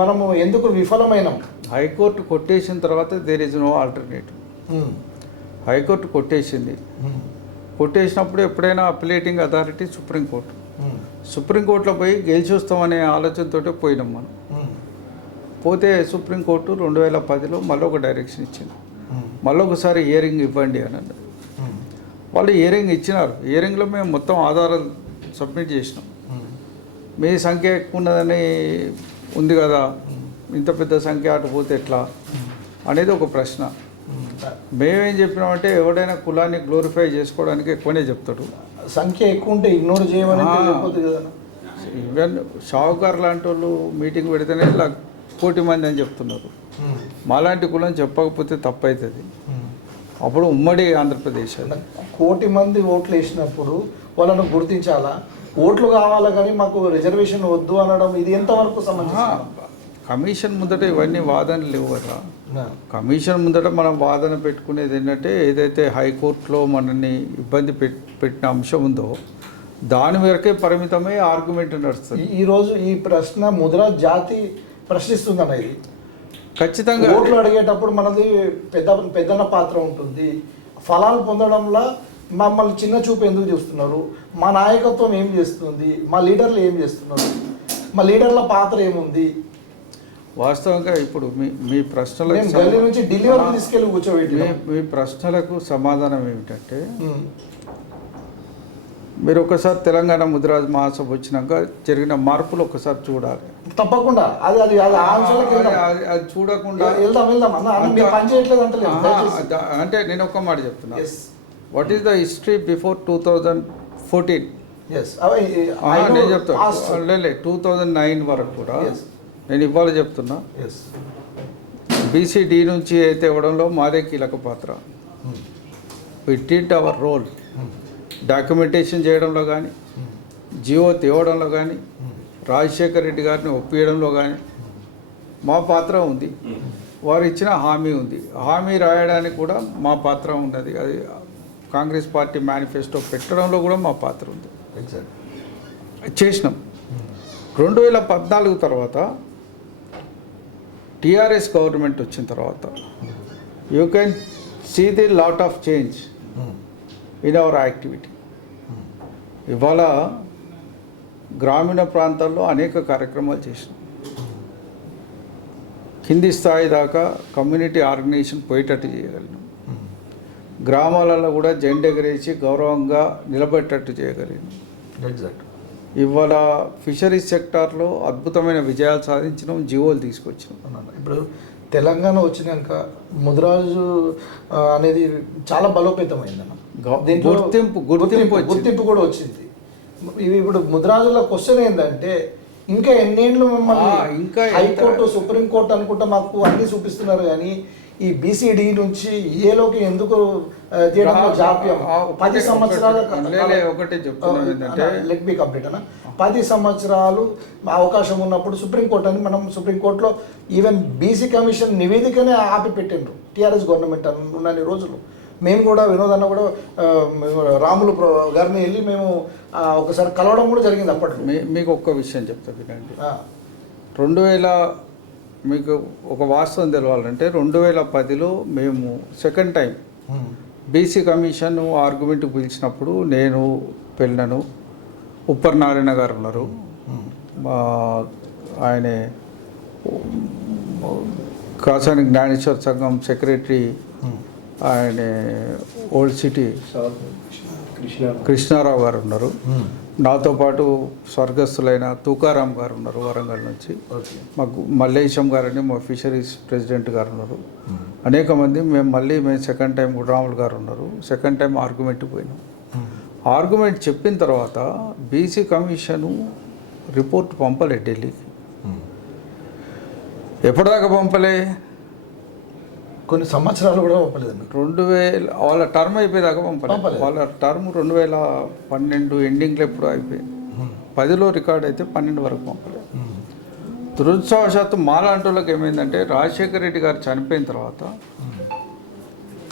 మనము ఎందుకు విఫలమైనాం? హైకోర్టు కొట్టేసిన తర్వాత there is no alternative. High court కొట్టేసింది. కొట్టేసినప్పుడు ఎప్పుడైనా అపిలేటింగ్ అథారిటీ సుప్రీంకోర్టు. సుప్రీంకోర్టులో పోయి గెలిచి వస్తామనే ఆలోచనతో పోయినాం మనం. పోతే సుప్రీంకోర్టు 2010లో మళ్ళీ ఒక డైరెక్షన్ ఇచ్చింది. మళ్ళీ ఒకసారి హియరింగ్ ఇవ్వండి అని అన్నారు. వాళ్ళు హియరింగ్ ఇచ్చినారు. హియరింగ్లో మేము మొత్తం ఆధారాలు సబ్మిట్ చేసినాం. మీ సంఖ్య ఎక్కువ ఉన్నదని ఉంది కదా, ఇంత పెద్ద సంఖ్య అటు పోతే ఎట్లా అనేది ఒక ప్రశ్న. మేమేం చెప్పినామంటే ఎవడైనా కులాన్ని గ్లోరిఫై చేసుకోవడానికి ఎక్కువనే చెప్తాడు. సంఖ్య ఎక్కువ ఉంటే ఇగ్నోర్ చేయమని కదా. ఈవెన్ షావుకార్ లాంటి వాళ్ళు మీటింగ్ పెడితేనే 1,00,00,000 మంది అని చెప్తున్నారు. మాలాంటి కులం చెప్పకపోతే తప్పు అవుతుంది. అప్పుడు ఉమ్మడి ఆంధ్రప్రదేశ్ అది. కోటి మంది ఓట్లు వేసినప్పుడు వాళ్ళను గుర్తించాలా, ఓట్లు కావాలా కానీ మాకు రిజర్వేషన్ వద్దు అనడం ఇది ఎంతవరకు సమంజసం? కమిషన్ ముందట ఇవన్నీ వాదనలు లేవు కదా. కమిషన్ ముందట మనం వాదన పెట్టుకునేది ఏంటంటే ఏదైతే హైకోర్టులో మనల్ని ఇబ్బంది పెట్టిన అంశం ఉందో దాని మేరకే పరిమితమై ఆర్గ్యుమెంట్ నడుస్తుంది. ఈరోజు ఈ ప్రశ్న ముదిరాజ్ జాతి ప్రశ్నిస్తుందన్న ఇది ఖచ్చితంగా. ఓట్లు అడిగేటప్పుడు మనది పెద్దన్న పాత్ర ఉంటుంది. ఫలాలు పొందడంలో మమ్మల్ని చిన్న చూపు ఎందుకు చూస్తున్నారు, మా నాయకత్వం ఏం చేస్తుంది, మా లీడర్లు ఏం చేస్తున్నారు, మా లీడర్ల పాత్ర ఏముంది? వాస్తవంగా ఇప్పుడు మీ ప్రశ్నలకు ఢిల్లీ నుంచి ఢిల్లీ వరకు తీసుకెళ్ళి కూర్చోబెట్టి మీ ప్రశ్నలకు సమాధానం ఏమిటంటే మీరు ఒకసారి తెలంగాణ ముదిరాజ్ మహాసభ వచ్చినాక జరిగిన మార్పులు ఒకసారి చూడాలి. తప్పకుండా అది అది చూడకుండా వెళ్దాం అన్న, మీరు పని చేయట్లేదు అంటే నేను ఒక్క మాట చెప్తున్నా. What is the history before 2014? నేను చెప్తాను. 2009 వరకు కూడా నేను ఇవాళ చెప్తున్నా. బీసీడీ నుంచి అయితే ఇవ్వడంలో మాదే కీలక పాత్ర. We did our role. Documentation చేయడంలో కానీ, జియో తేవడంలో కానీ, రాజశేఖర్ రెడ్డి గారిని ఒప్పియడంలో కానీ మా పాత్ర ఉంది. వారు ఇచ్చిన హామీ ఉంది. హామీ రాయడానికి కూడా మా పాత్ర ఉన్నది. అది కాంగ్రెస్ పార్టీ మేనిఫెస్టో పెట్టడంలో కూడా మా పాత్ర ఉంది. చేసినాం. 2014 తర్వాత టీఆర్ఎస్ గవర్నమెంట్ వచ్చిన తర్వాత you can see the lot of change in our activity. ఇవాళ గ్రామీణ ప్రాంతాల్లో అనేక కార్యక్రమాలు చేసినాం. కింది స్థాయి దాకా కమ్యూనిటీ ఆర్గనైజేషన్ పోయేటట్టు చేయగలిగినాం. గ్రామాలలో కూడా జెండా ఎగరేసి గౌరవంగా నిలబెట్టేటట్టు చేయగలిగినాం. ఇవాళ ఫిషరీస్ సెక్టార్లో అద్భుతమైన విజయాలు సాధించినాం. జీవోలు తీసుకొచ్చినాం. ఇప్పుడు తెలంగాణ వచ్చినాక ముదిరాజు అనేది చాలా బలోపేతమైందన్న. గుర్తింపు కూడా వచ్చింది. ఇవి ఇప్పుడు ముదిరాజుల క్వశ్చన్ ఏంటంటే ఇంకా ఎన్నేళ్ళు మిమ్మల్ని ఇంకా హైకోర్టు సుప్రీంకోర్టు అనుకుంటా మాకు అన్ని చూపిస్తున్నారు కానీ ఈ బీసీడీ నుంచి ఏలోకి ఎందుకు తీయడంలో జాప్యం? 10 సంవత్సరాలు ఒకటి చెప్తున్నా, లెట్ బి కంప్లీట్ అన్న. 10 సంవత్సరాలు అవకాశం ఉన్నప్పుడు సుప్రీంకోర్టు అని మనం సుప్రీంకోర్టులో ఈవెన్ బీసీ కమిషన్ నివేదికనే ఆపి పెట్టిండ్రు టీఆర్ఎస్ గవర్నమెంట్ ఉన్నన్ని రోజులు. మేము కూడా వినోద్ అన్న కూడా రాములు గారిని వెళ్ళి మేము ఒకసారి కలవడం కూడా జరిగింది అప్పట్లో. మీకు ఒక్క విషయం చెప్తా వినండి. 2000 మీకు ఒక వాస్తవం తెలవాలంటే 2010లో మేము second time BC commission argument పిలిచినప్పుడు నేను వెళ్ళినాను. ఉప్పర్ నారాయణ గారు ఉన్నారు, ఆయనే కాసాని జ్ఞానేశ్వర సంఘం సెక్రటరీ, ఆయన ఓల్డ్ సిటీ కృష్ణారావు గారు ఉన్నారు. నాతో పాటు స్వర్గస్థులైన తూకారాం గారు ఉన్నారు వరంగల్ నుంచి. మాకు మల్లేశం గారని మా ఫిషరీస్ ప్రెసిడెంట్ గారు ఉన్నారు. అనేక మంది మేము సెకండ్ టైం గుడ్రాములు గారు ఉన్నారు. సెకండ్ టైం ఆర్గ్యుమెంట్ పోయినాం. ఆర్గ్యుమెంట్ చెప్పిన తర్వాత బీసీ కమిషను రిపోర్ట్ పంపలే ఢిల్లీకి. ఎప్పటిదాకా పంపలే? కొన్ని సంవత్సరాలు కూడా పంపలేదు. 2000 వాళ్ళ టర్మ్ అయిపోయేదాకా పంపలేదు. వాళ్ళ టర్మ్ 2012 ఎండింగ్లో ఎప్పుడు అయిపోయింది. 10లో రికార్డ్ అయితే 12 వరకు పంపలేదు. దురదృష్టవశాత్తు మాలాంటోళ్ళకి ఏమైందంటే రాజశేఖర రెడ్డి గారు చనిపోయిన తర్వాత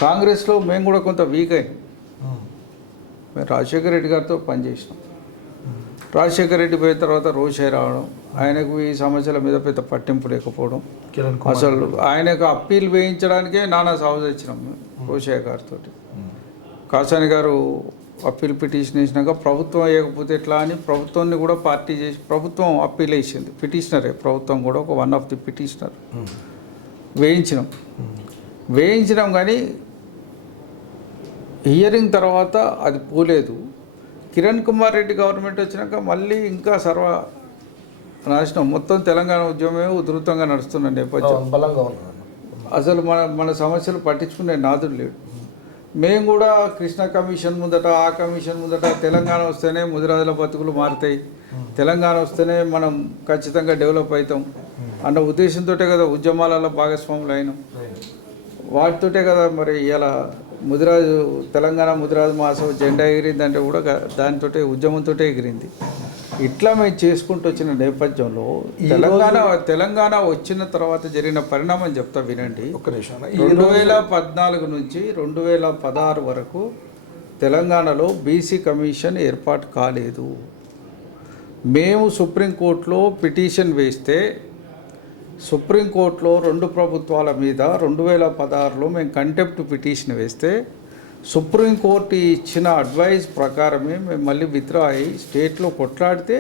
కాంగ్రెస్లో మేము కూడా కొంత వీక్ అయింది. మేము రాజశేఖర రెడ్డి గారితో పనిచేసినాం. రాజశేఖర రెడ్డి పోయిన తర్వాత రోషే రావడం, ఆయనకు ఈ సమస్యల మీద పెద్ద పట్టింపు లేకపోవడం, అసలు ఆయనకు అప్పీల్ వేయించడానికే నానా సాగు తెచ్చినాం రోషయ్య గారితో. కాసాని గారు అప్పీల్ పిటిషన్ వేసినాక ప్రభుత్వం వేయకపోతే ఎట్లా అని ప్రభుత్వాన్ని కూడా పార్టీ చేసి ప్రభుత్వం అప్పీల్ వేసింది. పిటిషనరే ప్రభుత్వం కూడా ఒక వన్ ఆఫ్ ది పిటిషనర్. వేయించినాం కానీ హియరింగ్ తర్వాత అది పోలేదు. కిరణ్ కుమార్ రెడ్డి గవర్నమెంట్ వచ్చినాక మళ్ళీ ఇంకా నాశనం. మొత్తం తెలంగాణ ఉద్యమమే ఉధృతంగా నడుస్తున్న నేపథ్యం. అసలు మన సమస్యలు పట్టించుకునే నాదుడు లేడు. మేము కూడా కృష్ణ కమిషన్ ముందట, ఆ కమిషన్ ముందట తెలంగాణ వస్తేనే ముదిరాజుల బతుకులు మారుతాయి, తెలంగాణ వస్తేనే మనం ఖచ్చితంగా డెవలప్ అవుతాం అన్న ఉద్దేశంతో కదా ఉద్యమాలలో భాగస్వాములు అయినాం. వాటితోటే కదా మరి ఇలా ముదిరాజు తెలంగాణ ముదిరాజు మహాసభ జెండా ఎగిరిందంటే కూడా దానితో ఉద్యమంతో ఎగిరింది. ఇట్లా మేము చేసుకుంటూ వచ్చిన నేపథ్యంలో తెలంగాణ వచ్చిన తర్వాత జరిగిన పరిణామం చెప్తా వినండి. 2014 నుంచి 2016 వరకు తెలంగాణలో బీసీ కమిషన్ ఏర్పాటు కాలేదు. మేము సుప్రీంకోర్టులో పిటిషన్ వేస్తే సుప్రీంకోర్టులో 2 ప్రభుత్వాల మీద 2016లో మేము కంటెంప్ట్ పిటిషన్ వేస్తే సుప్రీంకోర్టు ఇచ్చిన అడ్వైస్ ప్రకారమే మేము మళ్ళీ విత్డ్రా అయ్యి స్టేట్లో కొట్లాడితే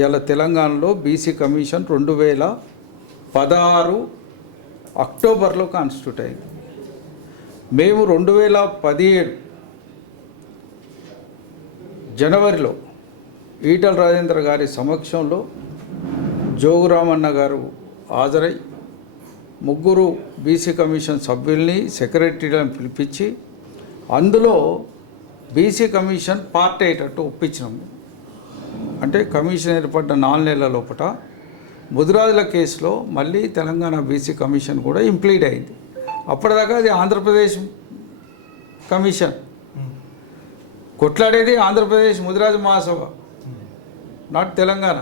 ఇలా తెలంగాణలో బీసీ కమిషన్ 2016 అక్టోబర్లో కాన్స్టిట్యూట్ అయింది. మేము 2017 జనవరిలో ఈటల రాజేంద్ర గారి సమక్షంలో జోగురామన్న గారు హాజరై 3 బీసీ కమిషన్ సభ్యుల్ని సెక్రటరీలను పిలిపించి అందులో బీసీ కమిషన్ పార్ట్ అయ్యేటట్టు ఒప్పించినాము. అంటే కమిషన్ ఏర్పడ్డ 4 నెలల లోపల ముదిరాజుల కేసులో మళ్ళీ తెలంగాణ బీసీ కమిషన్ కూడా ఇంప్లీడ్ అయింది. అప్పటిదాకా అది ఆంధ్రప్రదేశ్ కమిషన్, కొట్లాడేది ఆంధ్రప్రదేశ్ ముదిరాజు మహాసభ, నాట్ తెలంగాణ.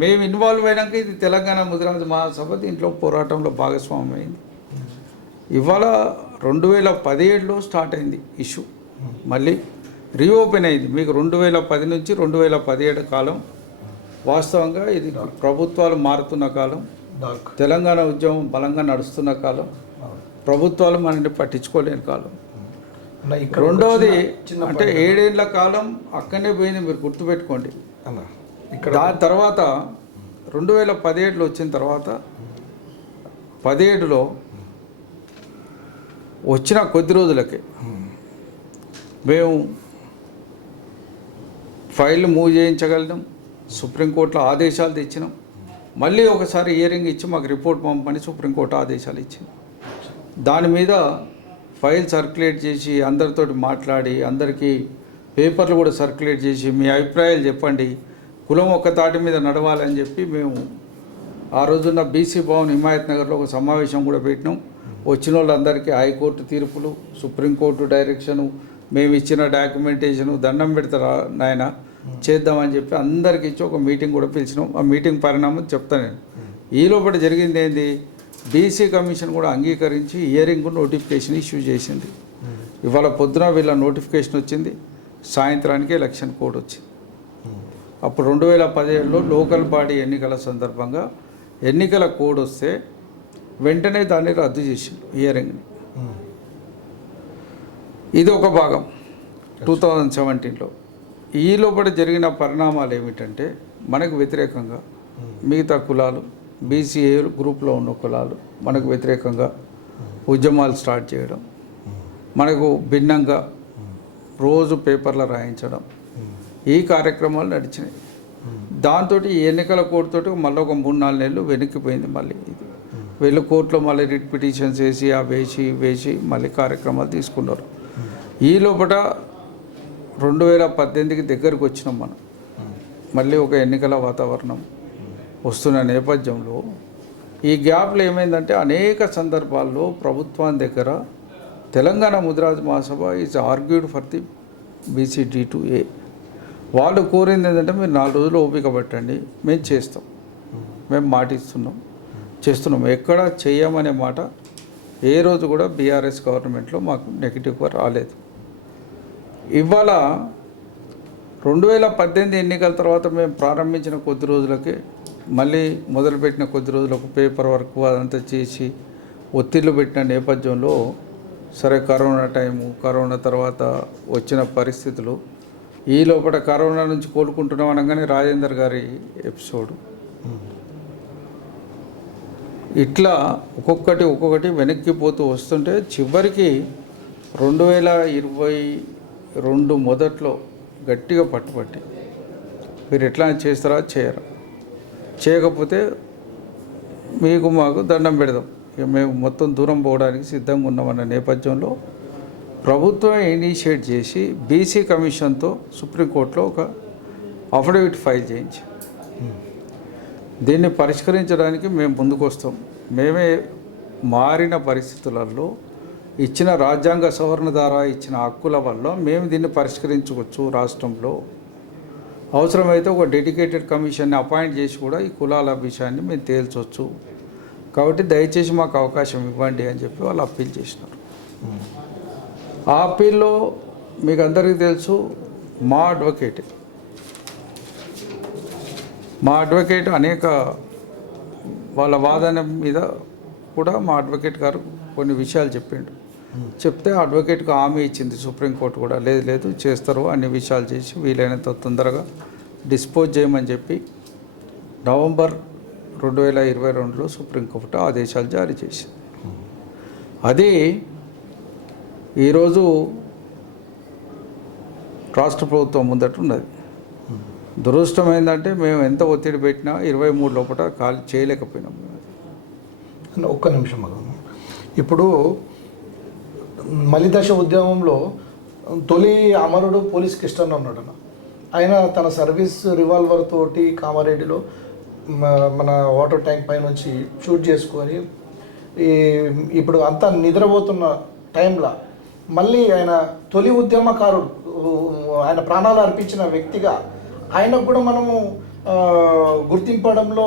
మేము ఇన్వాల్వ్ అయినాక ఇది తెలంగాణ ముదిరాజు మహాసభ దీంట్లో పోరాటంలో భాగస్వామ్యం అయింది. ఇవాళ 2017లో స్టార్ట్ అయింది ఇష్యూ, మళ్ళీ రీఓపెన్ అయింది. మీకు 2010 నుంచి 2017 కాలం వాస్తవంగా ఇది ప్రభుత్వాలు మారుతున్న కాలం, తెలంగాణ ఉద్యమం బలంగా నడుస్తున్న కాలం, ప్రభుత్వాలు మనల్ని పట్టించుకోలేని కాలం. రెండవది అంటే 7 ఏళ్ల కాలం అక్కడనే పోయింది, మీరు గుర్తుపెట్టుకోండి. దాని తర్వాత 2017లో వచ్చిన తర్వాత 17లో వచ్చిన కొద్ది రోజులకే మేము ఫైల్ మూవ్ చేయించగలిగినాం, సుప్రీంకోర్టులో ఆదేశాలు తెచ్చినాం. మళ్ళీ ఒకసారి హియరింగ్ ఇచ్చి మాకు రిపోర్ట్ పంపని సుప్రీంకోర్టు ఆదేశాలు ఇచ్చింది. దాని మీద ఫైల్ సర్క్యులేట్ చేసి అందరితోటి మాట్లాడి అందరికీ పేపర్లు కూడా సర్క్యులేట్ చేసి మీ అభిప్రాయాలు చెప్పండి, కులం ఒక్క తాటి మీద నడవాలని చెప్పి మేము ఆ రోజున్న బీసీ భవన్ హిమాయత్ నగర్లో ఒక సమావేశం కూడా పెట్టినాం. వచ్చిన వాళ్ళందరికీ హైకోర్టు తీర్పులు, సుప్రీంకోర్టు డైరెక్షను, మేము ఇచ్చిన డాక్యుమెంటేషను, దండం పెడతారా నాయన చేద్దామని చెప్పి అందరికి ఇచ్చి ఒక మీటింగ్ కూడా పిలిచినాం. ఆ మీటింగ్ పరిణామం చెప్తాను నేను. ఈ లోపల జరిగింది ఏంది, బీసీ కమిషన్ కూడా అంగీకరించి హియరింగ్ నోటిఫికేషన్ ఇష్యూ చేసింది. ఇవాళ పొద్దున వీళ్ళ నోటిఫికేషన్ వచ్చింది, సాయంత్రానికి ఎలక్షన్ కోడ్ వచ్చింది. అప్పుడు 2017లో లోకల్ బాడీ ఎన్నికల సందర్భంగా ఎన్నికల కోడ్ వస్తే వెంటనే దాన్ని రద్దు చేసిండు హియరింగ్ని. ఇది ఒక భాగం 2017లో. ఈ లోపల జరిగిన పరిణామాలు ఏమిటంటే మనకు వ్యతిరేకంగా మిగతా కులాలు, బీసీఏ గ్రూప్లో ఉన్న కులాలు మనకు వ్యతిరేకంగా ఉద్యమాలు స్టార్ట్ చేయడం, మనకు భిన్నంగా రోజు పేపర్లు రాయించడం, ఈ కార్యక్రమాలు నడిచినాయి. దాంతో ఈ ఎన్నికల కోర్టుతో మళ్ళీ ఒక 3-4 నెలలు వెనక్కిపోయింది. మళ్ళీ ఇది వీళ్ళు కోర్టులో మళ్ళీ రిట్ పిటిషన్స్ వేసి ఆ వేసి మళ్ళీ కార్యక్రమాలు తీసుకున్నారు. ఈ లోపల 2018కి దగ్గరకు వచ్చినాం మనం. మళ్ళీ ఒక ఎన్నికల వాతావరణం వస్తున్న నేపథ్యంలో ఈ గ్యాప్లో ఏమైందంటే అనేక సందర్భాల్లో ప్రభుత్వాన్ని దగ్గర Telangana Mudiraj Mahasabha is argued for the BC D2A. వాళ్ళు కోరింది ఏంటంటే మీరు 4 రోజులు ఓపిక పట్టండి, మేము చేస్తాం, మేము మాట చేస్తున్నాం. ఎక్కడ చేయమనే మాట ఏ రోజు కూడా బీఆర్ఎస్ గవర్నమెంట్లో మాకు నెగిటివ్గా రాలేదు. ఇవాళ 2018 ఎన్నికల తర్వాత మేము ప్రారంభించిన కొద్ది రోజులకే మళ్ళీ మొదలుపెట్టిన కొద్ది రోజులకు పేపర్ వర్క్ అదంతా చేసి ఒత్తిళ్లు పెట్టిన నేపథ్యంలో సరే కరోనా టైము, కరోనా తర్వాత వచ్చిన పరిస్థితులు, ఈ లోపల కరోనా నుంచి కోలుకుంటున్నాం అనగానే రాజేందర్ గారి ఎపిసోడ్, ఇట్లా ఒక్కొక్కటి వెనక్కిపోతూ వస్తుంటే చివరికి 2022 మొదట్లో గట్టిగా పట్టుబట్టి మీరు ఎట్లా చేస్తారా చేయరా, చేయకపోతే మీకు మాకు దండం పెడదాం, మేము మొత్తం దూరం పోవడానికి సిద్ధంగా ఉన్నామన్న నేపథ్యంలో ప్రభుత్వం ఇనిషియేట్ చేసి బీసీ కమిషన్తో సుప్రీంకోర్టులో ఒక అఫిడవిట్ ఫైల్ చేయించి దీన్ని పరిష్కరించడానికి మేము ముందుకు వస్తాం. మేమే మారిన పరిస్థితులలో ఇచ్చిన రాజ్యాంగ సవరణ ద్వారా ఇచ్చిన హక్కుల వల్ల మేము దీన్ని పరిష్కరించవచ్చు రాష్ట్రంలో. అవసరమైతే ఒక డెడికేటెడ్ కమిషన్ని అపాయింట్ చేసి కూడా ఈ కులాల విషయాన్ని మేము తేల్చవచ్చు. కాబట్టి దయచేసి మాకు అవకాశం ఇవ్వండి అని చెప్పి వాళ్ళు అప్పీల్ చేసినారు. ఆ అప్పీల్లో మీకు అందరికీ తెలుసు, మా అడ్వకేట్ అనేక వాళ్ళ వాదన మీద కూడా మా అడ్వకేట్ గారు కొన్ని విషయాలు చెప్పిండు. చెప్తే అడ్వకేట్కి హామీ ఇచ్చింది సుప్రీంకోర్టు కూడా, లేదు చేస్తారు, అన్ని విషయాలు చేసి వీలైనంత తొందరగా డిస్పోజ్ చేయమని చెప్పి నవంబర్ 2022లో సుప్రీంకోర్టు ఆదేశాలు జారీ చేసింది. అది ఈరోజు రాష్ట్ర ప్రభుత్వం ముందట ఉన్నది. దురదృష్టం ఏంటంటే మేము ఎంత ఒత్తిడి పెట్టినా 23 లోపల ఖాళీ చేయలేకపోయినాం. ఒక్క నిమిషం మగం. ఇప్పుడు మలిదశ ఉద్యమంలో తొలి అమరుడు పోలీస్ కృష్ణన్ ఉన్నాడు. ఆయన తన సర్వీస్ రివాల్వర్ తోటి కామారెడ్డిలో మన వాటర్ ట్యాంక్ పై నుంచి షూట్ చేసుకొని ఇప్పుడు అంతా నిద్రపోతున్న టైంలో మళ్ళీ ఆయన తొలి ఉద్యమకారుడు, ఆయన ప్రాణాలు అర్పించిన వ్యక్తిగా ఆయనకు కూడా మనము గుర్తింపడంలో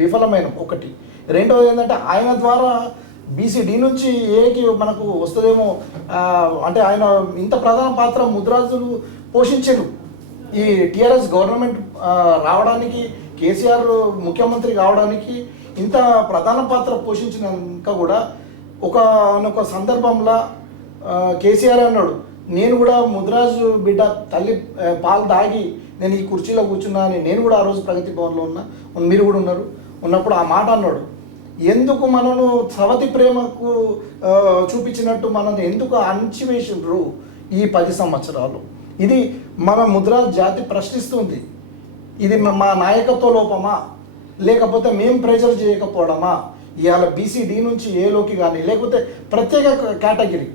విఫలమైన ఒకటి. రెండవది ఏంటంటే ఆయన ద్వారా బీసీడీ నుంచి ఏకి మనకు వస్తుందేమో, అంటే ఆయన ఇంత ప్రధాన పాత్ర ముదిరాజులు పోషించారు. ఈ టీఆర్ఎస్ గవర్నమెంట్ రావడానికి, కేసీఆర్ ముఖ్యమంత్రి కావడానికి ఇంత ప్రధాన పాత్ర పోషించినాక కూడా ఒక సందర్భంలో కేసీఆర్ అన్నాడు, నేను కూడా ముదిరాజు బిడ్డ తల్లి పాలు దాగి నేను ఈ కుర్చీలో కూర్చున్నా అని. నేను కూడా ఆ రోజు ప్రగతి భవన్లో ఉన్నా, మీరు కూడా ఉన్నప్పుడు ఆ మాట అన్నాడు. ఎందుకు మనను సవతి ప్రేమకు చూపించినట్టు మనల్ని ఎందుకు అణచివేసిండ్రు ఈ 10 సంవత్సరాలు? ఇది మన ముదిరాజ్ జాతి ప్రశ్నిస్తుంది. ఇది మా నాయకత్వ లోపమా, లేకపోతే మేము ప్రెజర్ చేయకపోవడమా? ఇవాళ బీసీడీ నుంచి ఏలోకి కానీ లేకపోతే ప్రత్యేక కేటగిరీ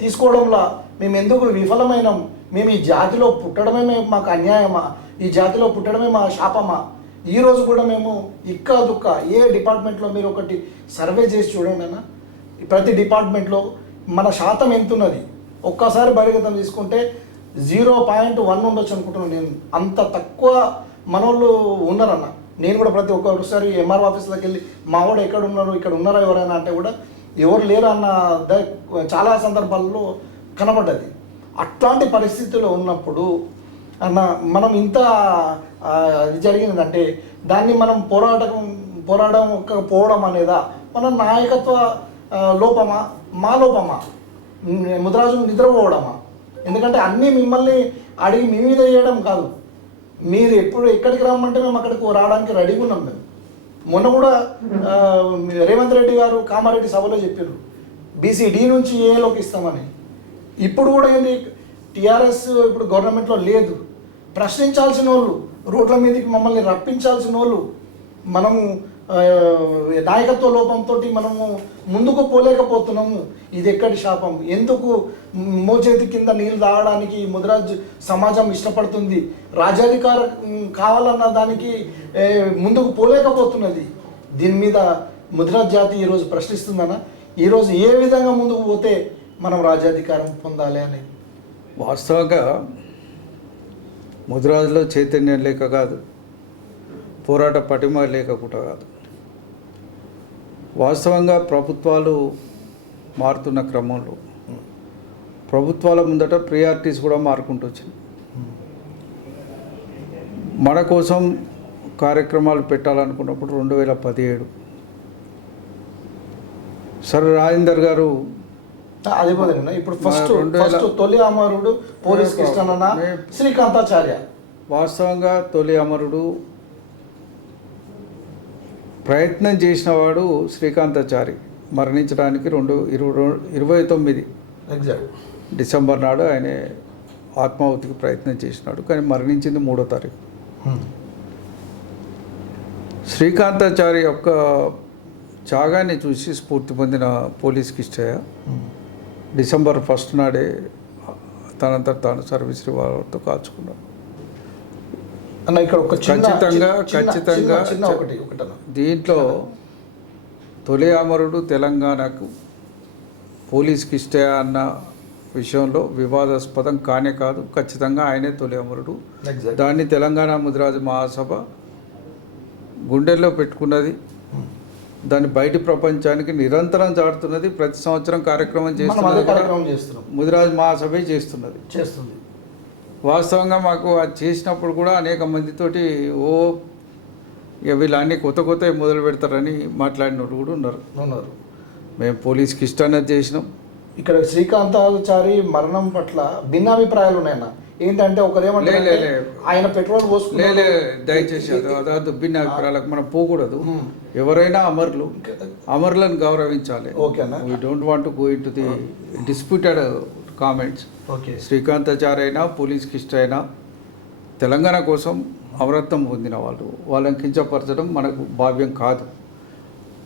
తీసుకోవడంలో మేము ఎందుకు విఫలమైనాం? మేము ఈ జాతిలో పుట్టడమే మాకు అన్యాయమా? ఈ జాతిలో పుట్టడమే మా శాపమా? ఈరోజు కూడా మేము ఇక్క దుక్క ఏ డిపార్ట్మెంట్లో మీరు ఒకటి సర్వే చేసి చూడండి అన్న, ప్రతి డిపార్ట్మెంట్లో మన శాతం ఎంతున్నది ఒక్కసారి బహిర్గతం తీసుకుంటే 0.1 ఉండొచ్చు అనుకుంటున్నాను నేను. అంత తక్కువ మనోళ్ళు ఉన్నారన్న. నేను కూడా ప్రతి ఒక్కసారి ఎంఆర్ఓ ఆఫీస్లోకి వెళ్ళి మా వాడు ఎక్కడ ఉన్నారు, ఇక్కడ ఉన్నారా ఎవరైనా అంటే కూడా ఎవరు లేరు అన్న చాలా సందర్భాల్లో కనబడ్డది. అట్లాంటి పరిస్థితుల్లో ఉన్నప్పుడు అన్న మనం ఇంత జరిగిందంటే దాన్ని మనం పోరాడకపోవడం అనేదా మన నాయకత్వ లోపమా, మా లోపమా, ముదిరాజులు నిద్రపోవడమా? ఎందుకంటే అన్నీ మిమ్మల్ని అడిగి మీ మీద వేయడం కాదు. మీరు ఎక్కడికి రమ్మంటే మేము అక్కడికి రావడానికి రెడీగా ఉన్నాం. మేము మొన్న కూడా రేవంత్ రెడ్డి గారు కామారెడ్డి సభలో చెప్పారు బీసీడీ నుంచి ఏలోకి ఇస్తామని. ఇప్పుడు కూడా ఏంటి, టీఆర్ఎస్ ఇప్పుడు గవర్నమెంట్లో లేదు. ప్రశ్నించాల్సిన వాళ్ళు, రోడ్ల మీదకి మమ్మల్ని రప్పించాల్సిన వాళ్ళు, మనము నాయకత్వ లోపంతో మనము ముందుకు పోలేకపోతున్నాము. ఇది ఎక్కడి శాపం? ఎందుకు మోచేతి కింద నీళ్ళు తాగడానికి ముదిరాజ్ సమాజం ఇష్టపడుతుంది? రాజ్యాధికారం కావాలన్న దానికి ముందుకు పోలేకపోతున్నది. దీని మీద ముదిరాజ్ జాతి ఈరోజు ప్రశ్నిస్తుందన్న. ఈరోజు ఏ విధంగా ముందుకు పోతే మనం రాజ్యాధికారం పొందాలి అనేది వాస్తవంగా ముదిరాజులో చైతన్యం లేక కాదు, పోరాట పటిమ లేక కూడా కాదు. వాస్తవంగా ప్రభుత్వాలు మారుతున్న క్రమంలో ప్రభుత్వాల ముందట ప్రియారిటీస్ కూడా మారుకుంటూ వచ్చింది. మన కోసం కార్యక్రమాలు పెట్టాలనుకున్నప్పుడు 2017 సర్ రాజేందర్ గారు అది పోదన్న. ఇప్పుడు ఫస్ట్ తొలి అమరుడు పోలీస్ కృష్ణన్న శ్రీకాంతాచార్య. వాస్తవంగా తొలి అమరుడు ప్రయత్నం చేసిన వాడు శ్రీకాంతాచారి. మరణించడానికి 29 ఎగ్జాక్ట్ డిసెంబర్ నాడు ఆయన ఆత్మాహుతికి ప్రయత్నం చేసినాడు, కానీ మరణించింది 3వ తారీఖు. శ్రీకాంతాచారి యొక్క త్యాగాన్ని చూసి స్ఫూర్తి పొందిన పోలీస్ కిష్టయ్య డిసెంబర్ 1 నాడే తనంతా తాను సర్వీస్ రివాల్వర్తో కాల్చుకున్నాడు. అన్న ఇక్కడ ఒక ఖచ్చితంగా దీంట్లో తొలి అమరుడు తెలంగాణకు పోలీస్కి ఇష్టే అన్న విషయంలో వివాదాస్పదం కానే కాదు. ఖచ్చితంగా ఆయనే తొలి అమరుడు. ఎగ్జాక్ట్. దాన్ని తెలంగాణ ముదిరాజు మహాసభ గుండెల్లో పెట్టుకున్నది. దాన్ని బయటి ప్రపంచానికి నిరంతరం చాటుతున్నది. ప్రతి సంవత్సరం కార్యక్రమం మనం అదే చేస్తున్నది కూడా కార్యక్రమం చేస్తున్నాం, ముదిరాజు మహాసభే చేస్తున్నది. చేస్తుంది. వాస్తవంగా మాకు అది చేసినప్పుడు కూడా అనేక మందితోటి ఇక వీళ్ళు అన్నీ కొత్త కొత్తవి మొదలు పెడతారని మాట్లాడినట్టు కూడా ఉన్నారు. ఉన్నారు. మేము పోలీస్కి ఇష్టాన్ని చేసినాం. ఇక్కడ శ్రీకాంతాచారి మరణం పట్ల భిన్నాభిప్రాయాలు ఉన్నాయన్న. ఏంటంటే ఒకరేమంటే ఆయన పెట్రోల్ పోసుకునే దయచేసి భిన్న అభిప్రాయాలకు మనం పోకూడదు. ఎవరైనా అమరులను గౌరవించాలి. ఓకేనా. We don't want to go in to the disputed comments. Okay. Srikanthachari అయినా పోలీస్కి ఇష్ట అయినా తెలంగాణ కోసం అమరత్వం పొందిన వాళ్ళని కించపరచడం మనకు భావ్యం కాదు.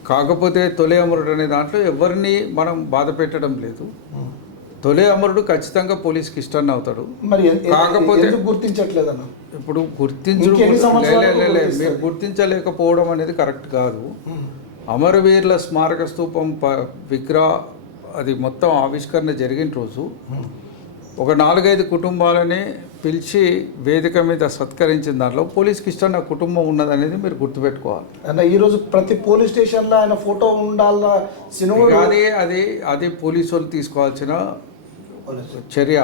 కాకపోతే తొలి అమరుడు అనే దాంట్లో ఎవరిని మనం బాధ పెట్టడం లేదు. తొలి అమరుడు ఖచ్చితంగా పోలీస్కి ఇష్టాన్ని అవుతాడు. మరి కాకపోతే గుర్తించట్లేదన్న. ఇప్పుడు మీరు గుర్తించలేకపోవడం అనేది కరెక్ట్ కాదు. అమరవీరుల స్మారక స్తూపం విగ్రహ అది మొత్తం ఆవిష్కరణ జరిగిన రోజు ఒక 4-5 కుటుంబాలని పిలిచి వేదిక మీద సత్కరించిన దాంట్లో పోలీస్కి ఇష్టం కుటుంబం ఉన్నదనేది మీరు గుర్తుపెట్టుకోవాలి. అన్న ఈరోజు ప్రతి పోలీస్ స్టేషన్లో ఆయన ఫోటో ఉండాల సినిమా. అది పోలీసు వాళ్ళు తీసుకోవాల్సిన చర్య,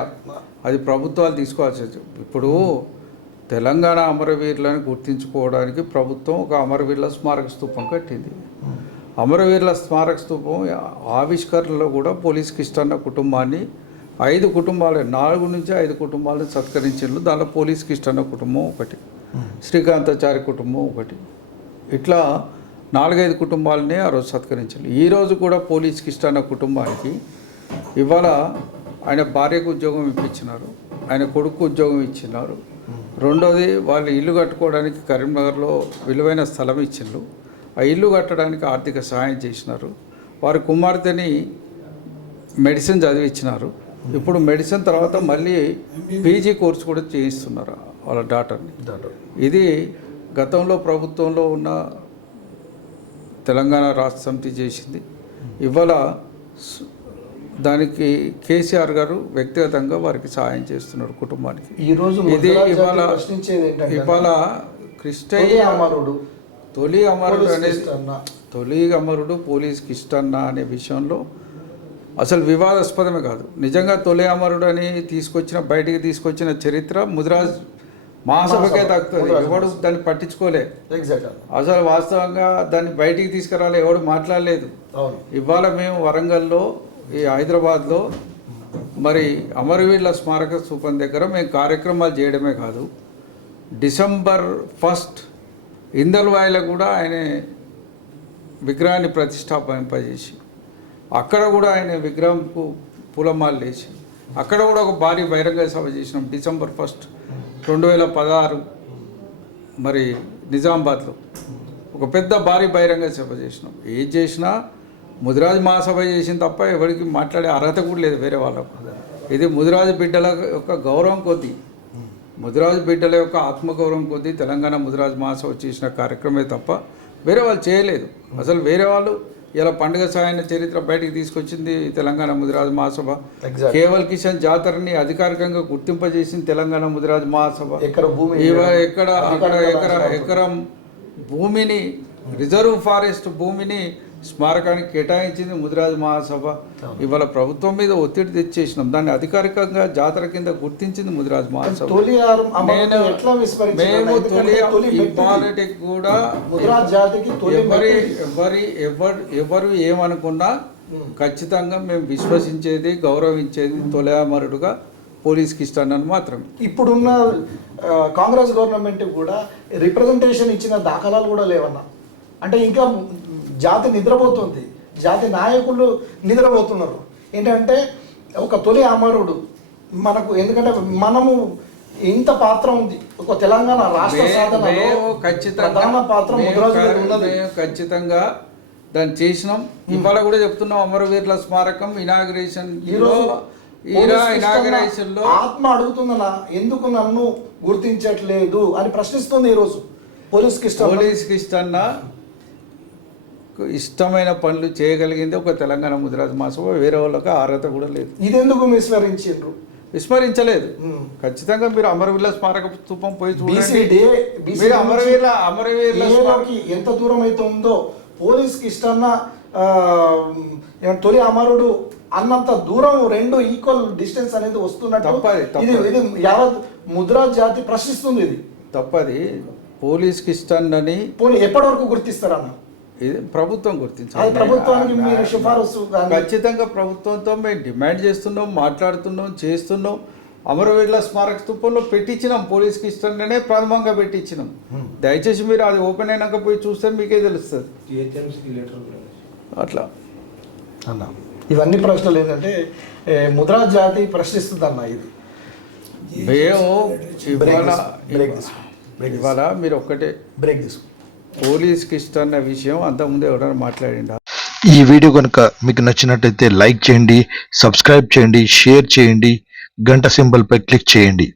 అది ప్రభుత్వాలు తీసుకోవాల్సిన. ఇప్పుడు తెలంగాణ అమరవీరులను గుర్తించుకోవడానికి ప్రభుత్వం ఒక అమరవీరుల స్మారక స్తూపం కట్టింది. అమరవీరుల స్మారక స్తూపం ఆవిష్కరణలో కూడా పోలీస్కి ఇష్టన్న కుటుంబాన్ని 5 కుటుంబాలు 4 నుంచి 5 కుటుంబాలను సత్కరించారు. దాంట్లో పోలీస్కి ఇష్టన్న కుటుంబం ఒకటి, శ్రీకాంతాచారి కుటుంబం ఒకటి, ఇట్లా 4-5 కుటుంబాలని ఆ రోజు సత్కరించారు. ఈరోజు కూడా పోలీస్కి ఇష్టన్న కుటుంబానికి ఇవాళ ఆయన భార్యకు ఉద్యోగం ఇప్పించినారు, ఆయన కొడుకు ఉద్యోగం ఇచ్చినారు. రెండోది వాళ్ళు ఇల్లు కట్టుకోవడానికి కరీంనగర్లో విలువైన స్థలం ఇచ్చిండ్రు. ఆ ఇల్లు కట్టడానికి ఆర్థిక సహాయం చేసినారు. వారి కుమార్తెని మెడిసిన్ చదివించినారు. ఇప్పుడు మెడిసిన్ తర్వాత మళ్ళీ పీజీ కోర్సు కూడా చేయిస్తున్నారు వాళ్ళ డాటర్ని. ఇది గతంలో ప్రభుత్వంలో ఉన్న తెలంగాణ రాష్ట్ర సమితి చేసింది. ఇవాళ దానికి కేసీఆర్ గారు వ్యక్తిగతంగా వారికి సహాయం చేస్తున్నారు కుటుంబానికి. ఇది ఇవాళ క్రిస్టయ్య అమరుడు, తొలి అమరుడు అనేది తొలి అమరుడు పోలీస్కి ఇష్టన్న అనే విషయంలో అసలు వివాదాస్పదమే కాదు. నిజంగా తొలి అమరుడు అని బయటికి తీసుకొచ్చిన చరిత్ర ముదిరాజ్ మహాసభకే దక్కుతుంది. ఎవడు దాన్ని పట్టించుకోలే. అసలు వాస్తవంగా దాన్ని బయటికి తీసుకురాలే, ఎవడు మాట్లాడలేదు. ఇవాళ మేము వరంగల్లో ఈ హైదరాబాద్లో మరి అమరవీరుల స్మారక స్తూపం దగ్గర మేము కార్యక్రమాలు చేయడమే కాదు, December 1 ఇందల్వాయిలో కూడా ఆయన విగ్రహాన్ని ప్రతిష్టాపింపజేసి అక్కడ కూడా ఆయన విగ్రహంకు పూలమాలు వేసి అక్కడ కూడా ఒక భారీ బహిరంగ సభ చేసినాం. December 1, 2016 మరి నిజామాబాద్లో ఒక పెద్ద భారీ బహిరంగ సభ చేసినాం. ఏది చేసినా ముదిరాజు మహాసభ చేసిన తప్ప ఎవరికి మాట్లాడే అర్హత కూడా లేదు వేరే వాళ్ళకు. ఇది ముదిరాజు బిడ్డల యొక్క గౌరవం కొద్దీ, ముదిరాజు బిడ్డల యొక్క ఆత్మగౌరవం కొద్దీ తెలంగాణ ముదిరాజు మహాసభ చేసిన కార్యక్రమే తప్ప వేరే వాళ్ళు చేయలేదు. అసలు వేరే వాళ్ళు ఇలా పండుగ సాయన చరిత్ర బయటికి తీసుకొచ్చింది తెలంగాణ ముదిరాజు మహాసభ. కేవల్ కిషన్ జాతరని అధికారికంగా గుర్తింపజేసింది తెలంగాణ ముదిరాజు మహాసభ. ఎకరం భూమిని, రిజర్వ్ ఫారెస్ట్ భూమిని స్మారకానికి కేటాయించింది ముదిరాజు మహాసభ. ఇవాళ ప్రభుత్వం మీద ఒత్తిడి తెచ్చేసినాం, దాన్ని అధికారికంగా జాతర కింద గుర్తించింది ముదిరాజు మహాసభ. మేము పాలిటిక్ కూడా ఎవరు ఏమనుకున్నా ఖచ్చితంగా మేము విశ్వసించేది, గౌరవించేది తొలి అమరుడుగా పోలీస్కి ఇస్తానని మాత్రమే. ఇప్పుడున్న కాంగ్రెస్ గవర్నమెంట్ కూడా రిప్రజెంటేషన్ ఇచ్చిన దాఖలాలు కూడా లేవన్నా. అంటే ఇంకా జాతి నిద్రపోతుంది, జాతి నాయకులు నిద్రపోతున్నారు. ఏంటంటే ఒక తొలి అమరుడు మనకు, ఎందుకంటే మనము ఇంత పాత్ర ఉంది ఒక తెలంగాణ రాష్ట్ర సాధనలో ప్రధాన పాత్ర ఉన్నది. ఖచ్చితంగా దాన్ని చేసినాం. ఇవాళ కూడా చెప్తున్నాం, అమరవీరుల స్మారకం ఇనాగ్రేషన్ లో ఆత్మ అడుగుతుందన్నా, ఎందుకు నన్ను గుర్తించట్లేదు అని ప్రశ్నిస్తుంది ఈరోజు పోలీస్కి ఇష్టన్నా. ఇష్టమైన పనులు చేయగలిగింది ఒక తెలంగాణ ముదిరాజు మాసం, వేరే వాళ్ళకి అర్హత కూడా లేదు. ఇదెందుకు విస్మరించారు? విస్మరించలేదు. ఖచ్చితంగా మీరు అమరవీరుల స్మారక స్తూపం పోయి చూడండి. మీరు అమరవీరుల ఎంత దూరం అయితే ఉందో పోలీస్కి ఇష్టన్న తొలి అమరుడు అన్నంత దూరం, రెండు ఈక్వల్ డిస్టెన్స్ అనేది వస్తున్నట్టు ఇది యావత్ ముద్రాజ్ జాతి ప్రశ్నిస్తుంది. ఇది తప్పది. పోలీస్కి ఇష్టాన్ని ఎప్పటి వరకు గుర్తిస్తారన్న? ఇది ప్రభుత్వం గుర్తించాలి. ప్రభుత్వానికి మీరు సిఫారసు ఖచ్చితంగా ప్రభుత్వంతో మేము డిమాండ్ చేస్తున్నాం, మాట్లాడుతున్నాం, చేస్తున్నాం. అమరవీరుల స్మారక స్తూపంలో పెట్టించినాం, పోలీస్కి ఇష్టంగానే ప్రథమంగా పెట్టించినాం. దయచేసి మీరు అది ఓపెన్ అయినాక పోయి చూస్తే మీకే తెలుస్తుంది. అట్లా అన్న ఇవన్నీ ప్రశ్నలు ఏంటంటే ముద్రాజ్ జాతి ప్రశ్నిస్తుంది అన్న. ఇది ఇవాళ మీరు ఒక్కటే బ్రేక్ తీసుకు పోలీస్కి ఇష్టన్న విషయం అంతకుముందు ఎవరైనా మాట్లాడిండా? ఈ వీడియో కనుక మీకు నచ్చినట్టయితే లైక్ చేయండి, సబ్స్క్రైబ్ చేయండి, షేర్ చేయండి, గంట సింబల్పై క్లిక్ చేయండి.